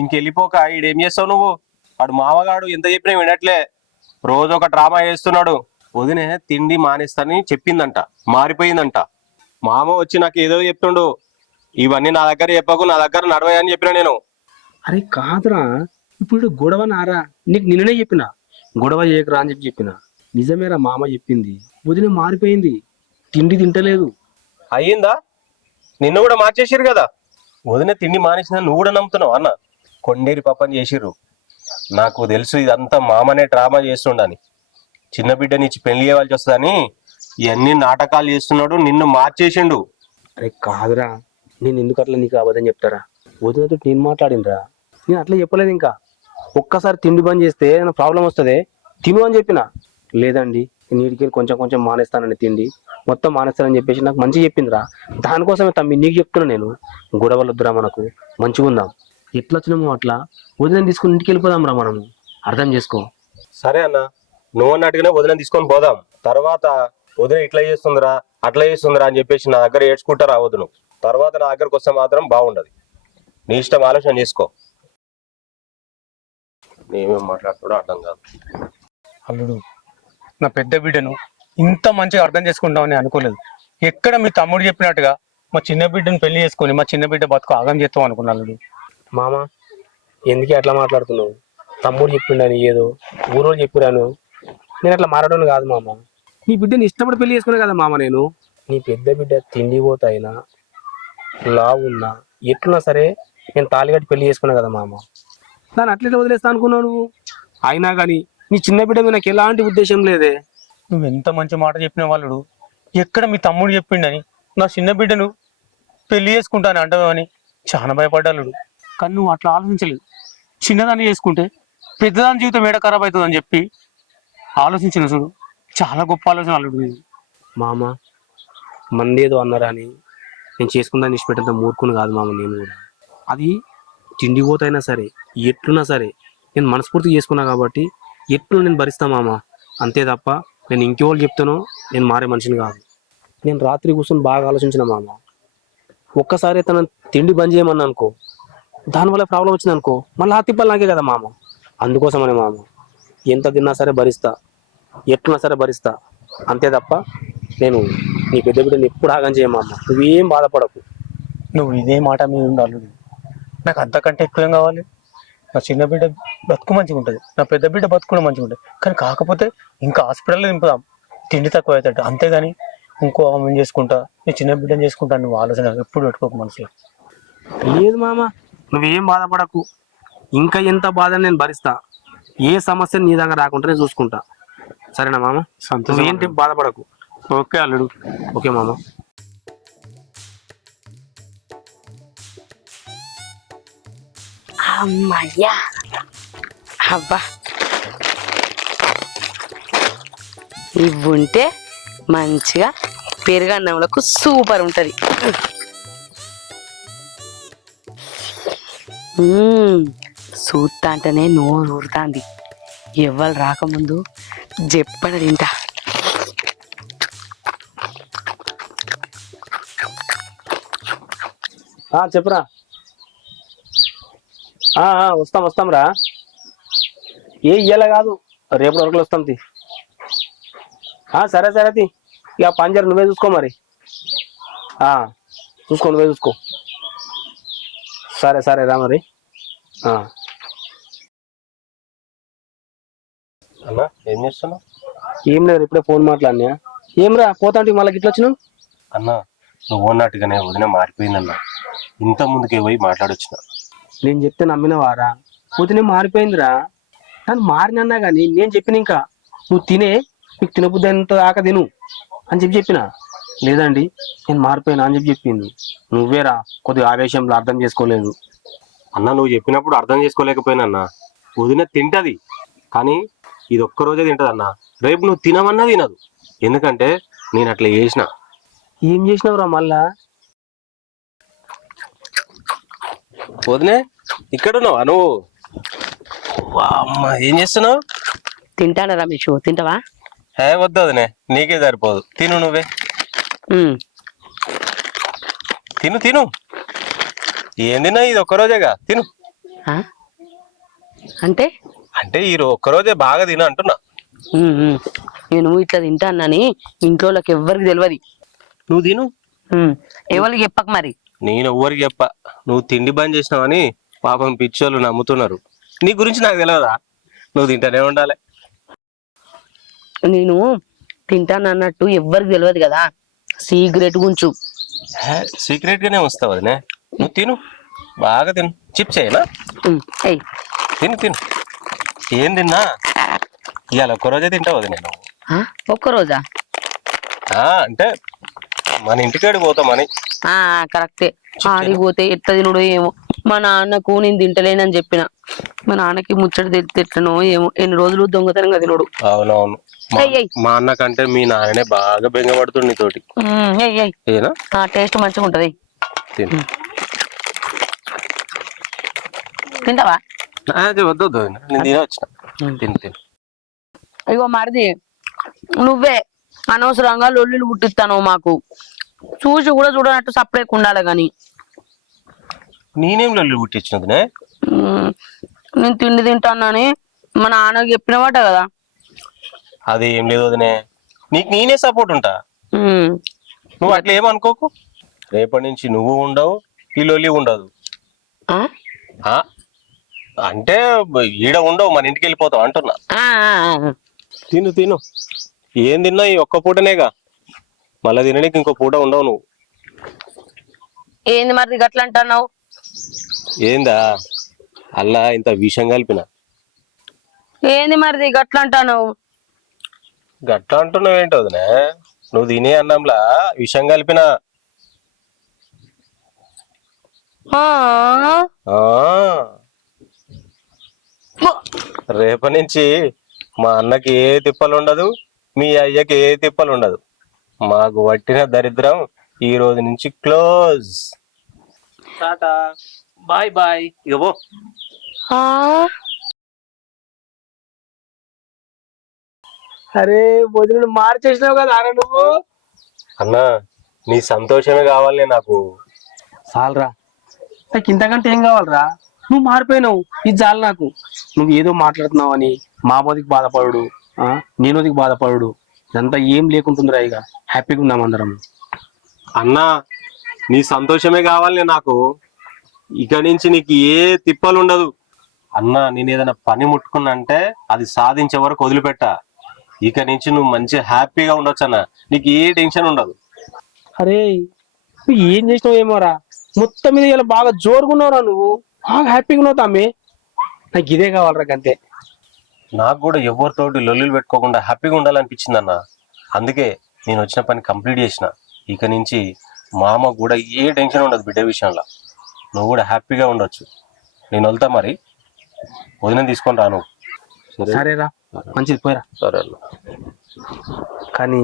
ఇంకెళ్ళిపోక ఈడేం చేస్తావు నువ్వు? వాడు మామగాడు ఎంత చెప్పినా వినట్లే, రోజు ఒక డ్రామా చేస్తున్నాడు. వదినే తిండి మానేస్తాని చెప్పిందంట, మారిపోయిందంట. మామ వచ్చి నాకు ఏదో చెప్తుండు, ఇవన్నీ నా దగ్గర చెప్పకు, నా దగ్గర నడవని చెప్పిన నేను. అరే కాదురా, ఇప్పుడు గొడవ నారా? నీకు నిన్ననే చెప్పిన గొడవ చేయకరా అని చెప్పిన. నిజమేరా, మామ చెప్పింది, వదిన మారిపోయింది, తిండి తింటలేదు. అయ్యిందా? నిన్ను కూడా మార్చేసిరు కదా. వదిన తిండి మానేసిన నువ్వు కూడా నమ్ముతున్నావు అన్న? కొండేరి పాపని చేసిర్రు. నాకు తెలుసు ఇదంతా మామనే డ్రామా చేస్తుండని. చిన్న బిడ్డనిచ్చి పెళ్లి చేయవలసి వస్తుందని ఇవన్నీ నాటకాలు చేస్తున్నాడు, నిన్ను మార్చేసిండు. అరే కాదురా, నేను ఎందుకు అట్లా నీకు అబద్ధం చెప్తారా? వదినతో నేను మాట్లాడినరా, నేను అట్లా చెప్పలేదు. ఇంకా ఒక్కసారి తిండి బంద్ చేస్తే ఏమైనా ప్రాబ్లం వస్తుంది, తిను అని చెప్పిన. లేదండి నీటికి కొంచెం కొంచెం మానేస్తానని, తిండి మొత్తం మానేస్తానని చెప్పేసి నాకు మంచిగా చెప్పిందిరా. దానికోసమే తమ్మి నీకు చెప్తున్నా నేను, గొడవలు వద్దురా, మనకు మంచిగా ఉందాం. ఎట్లా వచ్చినామో అట్లా వదిన తీసుకుని ఇంటికి వెళ్ళిపోదాం రా మనము, అర్థం చేసుకో. సరే అన్న, నువ్వు అన్నట్టుగానే వదిన తీసుకొని పోదాం. తర్వాత వదిన ఇట్లా చేస్తుందిరా అట్లా చేస్తుందిరా అని చెప్పేసి నా దగ్గర ఏడ్చుకుంటా రావద్దు నువ్వు. తర్వాత నా దగ్గరకు వస్తే మాత్రం బాగుండదు. నీ ఇష్టం, ఆలోచన చేసుకో. నేమేం మాట్లాడుతాడో అర్థం కాదు. అల్లుడు, నా పెద్ద బిడ్డను ఇంత మంచిగా అర్థం చేసుకుంటామని అనుకోలేదు. ఎక్కడ మీ తమ్ముడు చెప్పినట్టుగా మా చిన్న బిడ్డను పెళ్లి చేసుకొని మా చిన్న బిడ్డ బతుకు ఆగం చేస్తాం అనుకున్నా. అల్లుడు మామ, ఎందుకే అట్లా మాట్లాడుతున్నావు? తమ్ముడు చెప్పిండని ఏదో ఊరోళ్ళు చెప్పిరాను, నేను అట్లా మారడం కాదు మామ. నీ బిడ్డని ఇష్టపడి పెళ్లి చేసుకున్నా కదా మామ నేను. నీ పెద్ద బిడ్డ తిండి పోతాయినా లావున్నా ఎట్లున్నా సరే నేను తాళిగట్టి పెళ్లి చేసుకున్నా కదా మామ. దాన్ని అట్లయితే వదిలేస్తా అనుకున్నావు నువ్వు. అయినా కానీ నీ చిన్న బిడ్డ మీద నాకు ఎలాంటి ఉద్దేశం లేదే. నువ్వు ఎంత మంచి మాట చెప్పిన వాళ్ళుడు, ఎక్కడ మీ తమ్ముడు చెప్పిండని నా చిన్న బిడ్డను పెళ్లి చేసుకుంటాను అంటావని చాలా భయపడ్డాడు. కానీ నువ్వు అట్లా ఆలోచించలేదు. చిన్నదాన్ని చేసుకుంటే పెద్దదాని జీవితం ఏడ ఖరాబ్ అవుతుందని చెప్పి ఆలోచించిన చూడు, చాలా గొప్ప ఆలోచన అల్లుడు నీది. మామ, మందేదో అన్నారా అని నేను చేసుకుందాన్ని ఇష్టపెట్టేంత మూర్ఖుని కాదు మామ నేను కూడా. అది తిండి పోతైనా సరే ఎట్లున్నా సరే నేను మనస్ఫూర్తిగా చేసుకున్నా కాబట్టి ఎట్లు నేను భరిస్తా మామ, అంతే తప్ప నేను ఇంకెవరు చెప్తానో నేను మారే మనిషిని కాదు. నేను రాత్రి కూర్చొని బాగా ఆలోచించిన మామ. ఒక్కసారి తన తిండి బంద్ చేయమన్నా అనుకో, దానివల్ల ప్రాబ్లం వచ్చింది అనుకో, మళ్ళీ ఆ తిప్పలు నాకే కదా మామ. అందుకోసమనే మామ ఎంత తిన్నా సరే భరిస్తా, ఎట్లున్నా సరే భరిస్తా, అంతే తప్ప నేను నీ పెద్ద బిడ్డని ఎప్పుడు ఆగం చేయమమ్మ. నువ్వేం బాధపడకు. నువ్వు ఇదే మాట మీద ఉండాలి. నాకు అంతకంటే ఎక్కువేం కావాలి? నా చిన్న బిడ్డ బతుకు మంచిగా ఉంటుంది, నా పెద్ద బిడ్డ బతుకు కూడా మంచిగా ఉంటుంది. కానీ కాకపోతే ఇంకా హాస్పిటల్లో దింపుదాం, తిండి తక్కువ అవుతాడు, అంతేగాని ఇంకో ఆమె చేసుకుంటా నీ చిన్న బిడ్డను చేసుకుంటా నువ్వు ఆలోచన ఎప్పుడు పెట్టుకోకు మనసులో. లేదు మామ, నువ్వేం బాధపడకు. ఇంకా ఎంత బాధని నేను భరిస్తా. ఏ సమస్య నీ దగ్గర రాకుండా నేను చూసుకుంటా. సరేనా మామ? సంతోషం, ఏంటి బాధపడకు. ఓకే అల్లుడు. ఓకే మామ. అమ్మయ్యా, అబ్బా, ఇవి ఉంటే మంచిగా పెరుగన్నంలకు సూపర్ ఉంటది. చూస్తా అంటేనే నోరు ఊరుతాంది. ఎవ్వరు రాకముందు చెప్పడ తింటా. చెప్పురా. వస్తాం రా. ఇయ్యాల కాదు, రేపు వరకు వస్తాం తి. సరే తి, ఇక పంజర్ నువ్వే చూసుకో మరి. నువ్వే చూసుకో. సరే రా మరి. అన్న ఏం చేస్తున్నావు? ఏం లేదు, ఇప్పుడే ఫోన్ మాట్లాడినా. ఏం రా పోతా అంటే మళ్ళీ ఇట్లా వచ్చినావు? అన్న నువ్వు అన్నట్టుగానే వదిన మారిపోయిందన్న, ఇంత ముందుకే పోయి మాట్లాడొచ్చిన. నేను చెప్తే నమ్మినవారా? పోతే మారిపోయిందిరా. నన్ను మారినన్నా కానీ నేను చెప్పిన ఇంకా నువ్వు తినే, నీకు తినబుద్ధి ఎంత దాకా తిను అని చెప్పిన. లేదండి నేను మారిపోయినా అని చెప్పింది. నువ్వేరా కొద్దిగా ఆవేశంలో అర్థం చేసుకోలేదు. అన్న నువ్వు చెప్పినప్పుడు అర్థం చేసుకోలేకపోయినా, వదిన తింటది కానీ ఇది ఒక్కరోజే తింటది అన్న. రేపు నువ్వు తినమన్నా తినదు, ఎందుకంటే నేను అట్లా చేసిన. ఏం చేసినావురా మళ్ళా? వదినే ఇక్కడున్నావా నువ్వు? అమ్మ ఏం చేస్తున్నావు? తింటానా రమేష్, తింటావా? వద్దు వదినే, నీకే సరిపోదు, తిను నువ్వే. తిను ఏం తిన్నా, ఇది ఒక్కరోజేగా, తిను. అంటే అంటే ఈ ఒక్కరోజే బాగా తిను అంటున్నా. నేను ఇట్లా తింటానని ఇంట్లోకి ఎవ్వరికి తెలియదు. నువ్వు తిను. ఎవరికి చెప్పక మరి. నేను ఎవ్వరికి చెప్ప, నువ్వు తిండి బంద్ చేసినావని పాపం పిచ్చోళ్ళు నమ్ముతున్నారు. నీ గురించి నాకు తెలియదా? నువ్వు తింటానే ఉండాలి. నేను తింటాను అన్నట్టు ఎవ్వరికి తెలియదు కదా, సీక్రెట్ గుంచు. సీక్రెట్ గానే వస్తావు వదినే, నువ్వు తిను, బాగా తిను. చిప్స్ అయినా తిను. ఏం తిన్నా ఇవాళ ఒక్కరోజే తింటావు వదినే నువ్వు. ఒక్కరోజా? అంటే మన ఇంటికాడికి పోతామని. కరెక్టే. ఆడికి పోతే ఎట్లా తినడో ఏమో. మా నాన్నకు నేను తింటలేనని చెప్పిన. మా నాన్నకి ముచ్చట తెలితే ఎట్లనో ఏమో. ఎన్ని రోజులు దొంగతనంగా తినడు. అవునవును. మా అన్న కంటే మీ నాన్ననే బాగా బెంగపడుతుంది నీతోటి. ఏనా టేస్ట్ మంచిగా ఉంటది. తిను. తింటావా? వద్దు నేను తినొచ్చిన. తిను తిను. ఇగో మరిది, నువ్వే అనవసరంగా లొల్లిలు పుట్టిస్తాను మాకు. చూసి కూడా చూడనట్టు సపరేట్ ఉండాలి గాని. నేనేం లొల్లి పుట్టించినదినే? నేను తిండి తింటానని మా నాన్నకి చెప్పినవాట కదా. అది ఏం లేదు వదినే, నీకు నేనే సపోర్ట్ ఉంటా. నువ్వు అట్లా ఏమనుకోకు. రేపటి నుంచి నువ్వు ఉండవు, ఈ లొల్లి ఉండదు. అంటే ఈడ ఉండవు, మన ఇంటికి వెళ్ళిపోతావు అంటున్నా. తిను తిను. ఏం తిన్నా ఈ ఒక్క పూటనేగా, మళ్ళా తినడానికి ఇంకో పూట ఉండవు నువ్వు. ఏంది మరి గట్ల అంటున్నావు? ఏందా అల్లా ఇంత విషం కలిపిన. ఏంది మరి గట్ల అంటున్నావు? గట్లా అంటున్నావు ఏంటో వదినే, నువ్వు తినే అన్నంలా విషం కలిపిన. రేపటి నుంచి మా అన్నకి ఏ తిప్పలు ఉండదు, మీ అయ్యకి ఏ తిప్పలు ఉండదు. మాకు పట్టిన దరిద్రం ఈ రోజు నుంచి క్లోజ్. Tata bye bye. ఇగో అరే వదిన మార్చేసినావు కదా అరే నువ్వు. అన్నా నీ సంతోషమే కావాలనే నాకు. చాలరా, నాకు ఇంతకంటే ఏం కావాలరా? నువ్వు మారిపోయినావు, ఇది చాలు నాకు. నువ్వు ఏదో మాట్లాడుతున్నావు అని మా బోదికి బాధపడు, నేనోదికి బాధపడు, ఇదంతా ఏం లేకుంటుందిరా. ఇక హ్యాపీగా ఉన్నాం అందరం. అన్నా నీ సంతోషమే కావాలనే నాకు. ఇక నుంచి నీకు ఏ తిప్పలు ఉండదు. అన్నా నేను ఏదైనా పని ముట్టుకున్నా అంటే అది సాధించే వరకు వదిలిపెట్టా. ఇక నుంచి నువ్వు మంచిగా హ్యాపీగా ఉండొచ్చు అన్న, నీకు ఏ టెన్షన్ ఉండదు. అరే నువ్వు ఏం చేసినావు ఏమోరా, మొత్తం మీద ఇలా బాగా జోరుగున్నావురా. నువ్వు బాగా హ్యాపీగా ఉన్నావు తమ్మి. నాకు ఇదే కావాలరా అంతే. నాకు కూడా ఎవరితోటి లొల్లులు పెట్టుకోకుండా హ్యాపీగా ఉండాలనిపించింది అన్న. అందుకే నేను వచ్చిన పని కంప్లీట్ చేసిన. ఇక నుంచి మా అమ్మ కూడా ఏ టెన్షన్ ఉండదు బిడ్డ విషయంలో. నువ్వు కూడా హ్యాపీగా ఉండొచ్చు. నేను వెళ్తా మరి, వదిన తీసుకొని రాను. సరేరా, మంచిది పోయిరా. సరే అన్న. కానీ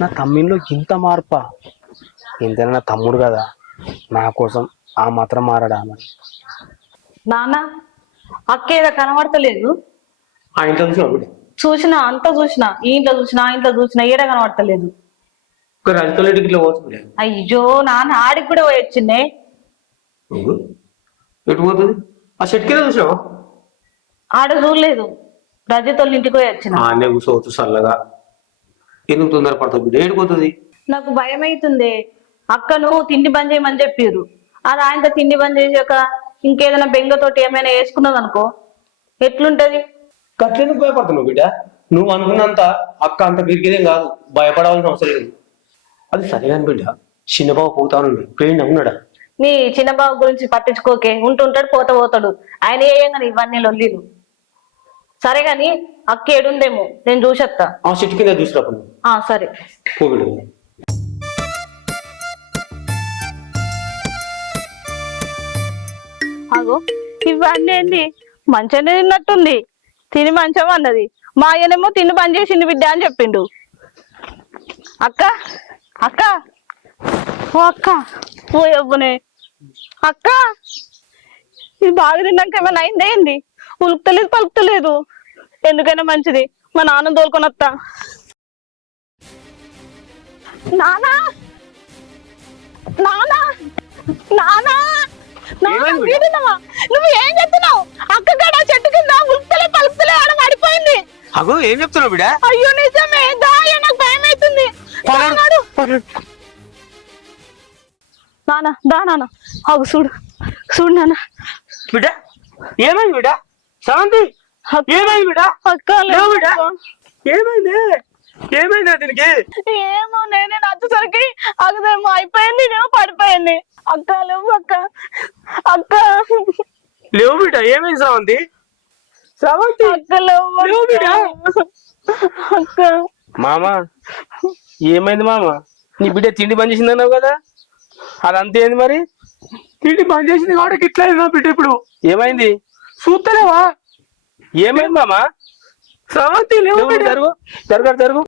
నా తమ్మిలో ఇంత మార్పా? ఇంతైనా నా తమ్ముడు కదా, నా కోసం ఆ మాత్రం మారడా మరి? నాన్న అక్క ఏదో కనబడతలేదు. ఆ ఇంట్లో చూసినావు బిడ్డ? చూసినా, అంతా చూసినా, ఈ ఇంట్లో చూసినా, ఆ ఇంట్లో చూసినా, ఏడ కనబడతలేదు. ఒక రజతోళ్ళ ఇట్లా పోతుంది. అయ్యో నాన్న ఆడికి కూడా పోయి వచ్చిండే. ఎటు పోతుంది? ఆ షెట్ కింద చూసినావా? ఆడ చూడలేదు, రజతోళ్ళ ఇంటికి పోయి వచ్చిన. అన్నీ కూర్చోవచ్చు చల్లగా. ఎందుకు తొందరపడతావు బిడ్డ? ఏడిపోతుంది? నాకు భయం అవుతుంది. అక్కను తిండి బంద్ చేయమని చెప్పారు. అది ఆయనతో తిండి బంద్ చేసాక ఇంకేదైనా బెంగతోటి ఏమైనా వేసుకున్నది అనుకో, ఎట్లుంటది? గట్లెందుకు భయపడుతున్నావు బిడ్డ? నువ్వు అనుకున్నంత అక్క అంత బిరిగిదేం కాదు, భయపడాల్సిన అవసరం లేదు. అది సరిగాని బిడ్డ, చిన్నబాబు పోతాను పేరు ఉన్నాడా? నీ చిన్నబాబు గురించి పట్టించుకోకే, ఉంటుంటాడు పోతాడు. ఆయన ఏయంగాని ఇవన్నీ లొల్లీలు. సరే గాని అక్క ఏడుందేమో నేను చూసేస్తా. ఆ చెట్టు కింద చూసినప్పుడు. సరే పో బిడ్డ. అగో ఇవన్నీ ఏంది? మంచిగానే తిన్నట్టుంది. తిని మంచం అన్నది. మా ఆయనేమో తిని బంద్ చేసింది బిడ్డ అని చెప్పిండు. అక్క అక్క ఓ అక్క ఓ ఎవ్వనే అక్క, ఇది బాగా తిన్నాక ఏమైనా అయిందే ఏంది? ఉలుకుతలేదు పలుకుతలేదు. ఎందుకైనా మంచిది మా నాన్న తోలుకొని వస్తా. నానా నానా నానా నువ్వు ఏం చెప్తున్నావు? అక్క గడ చెట్టు కింద ఉలుకుతలే పలుకుతలే ఆడ పడిపోయింది. అగో ఏం చెప్తున్నావు బిడ్డ? అయ్యో నిజమే, దాయ నాకు భయం అవుతుంది. నాన్న దా నాన్న, అగు చూడు చూడు నాన్న. బిడ్డ ఏమైంది బిడ్డ? శాంతి ఏమైంది బిడ్డ? అక్క బిడ్డ ఏమైంది? ఏమైందా దీనికి? ఏమో నేనే నచ్చేసరికి అగదేమో అయిపోయింది, నేమో పడిపోయింది. అక్క లేవు అక్క, అక్క లేవు బిడ్డ. ఏమైంది శ్రావంతి? శ్రావంతి అక్క లేవు బిడ్డ. అక్క. మామ ఏమైంది మామ? నీ బిడ్డ తిండి బంద్ చేసింది అన్నావు కదా, అదంతేంది మరి? తిండి బంద్ చేసింది కాబట్టి ఇట్లా అయింది నా బిడ్డ ఇప్పుడు. ఏమైంది? చూస్తలేవా? ఏమైంది మామ? స్రవంతి లేవు బిడ్డ. జరుగు జరుగు జరుగు.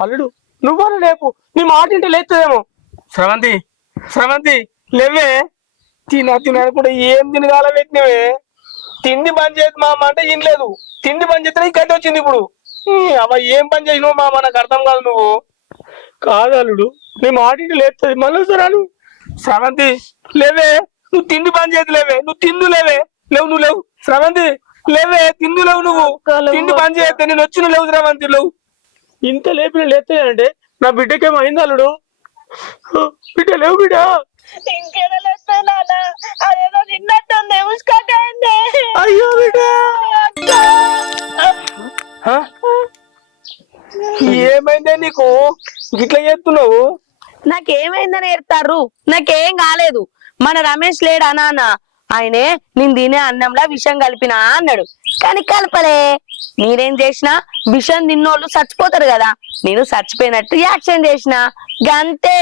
అల్లుడు నువ్వు లేపు, నీ మాట ఇంటే లేస్తుందేమో. స్రవంతి స్రవంతి లేవే. తిన కూడా ఏం తినగాల పెట్టినవే. తిండి బంద్ చేసి మామ అంటే ఏం లేదు. తిండి బంద్ చేస్తే గడ్డి వచ్చింది ఇప్పుడు. అవ ఏం పని చేసినావు మామ, నాకు అర్థం కాదు. నువ్వు కాదు అల్లుడు, నీ మాట ఇంటే లేస్తుంది. మళ్ళీ సరాలు స్రవంతి లేవే. నువ్వు తిండి బంద్ చేసి లేవే. నువ్వు తిందు లేవే. లేవు నువ్వు లేవు. స్రవంతి లేవే. తిందు లేవు నువ్వు. తిండి బంద్ చేస్తే నేను వచ్చిన లేవు. స్రవంతి లేవు. ఇంత లేపిన లేస్తాయంటే నా బిడ్డకేమో అయింది అల్లుడు. బిడ్డ లేవు బిడ్డ. అదేదో తిన్నట్టుంది, ఉసుకైంది. అయ్యో బిడ్డ. ఏమైందే నీకు గిట్లా చేస్తున్నావు? నాకేమైందని ఏడతారు? నాకేం కాలేదు. మన రమేష్ లేడా నాన్న, ఆయనే నేను తినే అన్నంలా విషం కలిపినా అన్నాడు. కానీ కలపలే. నేనేం చేసినా, విషం తిన్నోళ్ళు చచ్చిపోతారు కదా, నేను చచ్చిపోయినట్టు యాక్షన్ చేసిన గంతే.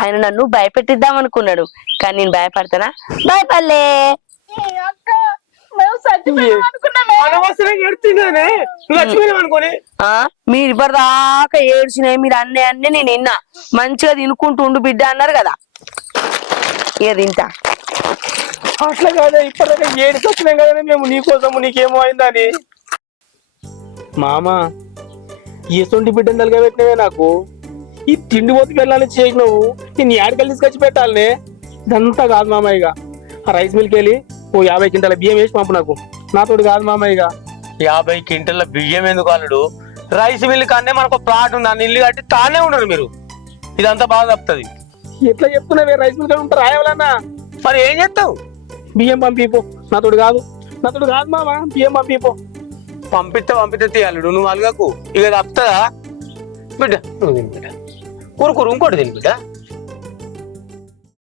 ఆయన నన్ను భయపెట్టిద్దాం అనుకున్నాడు, కానీ నేను భయపడతానా? భయపడలే. అనవసరంగా ఎడుతున్నానే, లక్ష్మీ అనుకోని. మీరు ఇప్పటిదాకా ఏడ్చినాయి, మీరు అన్నీ నేను విన్నా. మంచిగా తినుకుంటూ ఉండు బిడ్డ అన్నారు కదా, ఇక తింటా. అట్లా కాదే, ఇప్పటిదాకా ఏడుకి వచ్చినాం కదా మేము నీకోసము. నీకేమో అయిందని మామ. ఎసొంటి బిడ్డను తలగబెట్టినవే నాకు. ఈ తిండి పోతు వెళ్ళాలని చేసినావు. నేను ఏడకెళ్ళి తీసుకొచ్చి పెట్టాలనే. ఇదంతా కాదు మామ. ఇక ఆ రైస్ మిల్కి వెళ్ళి ఓ 50 క్వింటాల బియ్యం వేసి పంపు నాకు. నాతోటి కాదు మామ. ఇక 50 క్వింటల బియ్యం ఎందుకు అల్లుడు? రైస్ మిల్ కన్నా మనకు ప్లాట్ ఉంది, అన్ని ఇల్లు కట్టి తానే ఉండరు మీరు. ఇదంతా బాగా తప్పుతుంది. ఎట్లా చెప్తున్నావే? రైస్ మిల్ కాడ ఉంటారు రాయవాలన్నా. మరి ఏం చేస్తావు? బియ్యం పంపిపో. నాతోటి కాదు మామ. బియ్యం పంపిపో. పంపిస్తే తీయాలడు. నువ్వు అలగకు, ఇక తప్పుతుందా బిడ్డ? నువ్వు తిని బిడ్డ, కూర ఇంకోటి తిని బిడ్డ.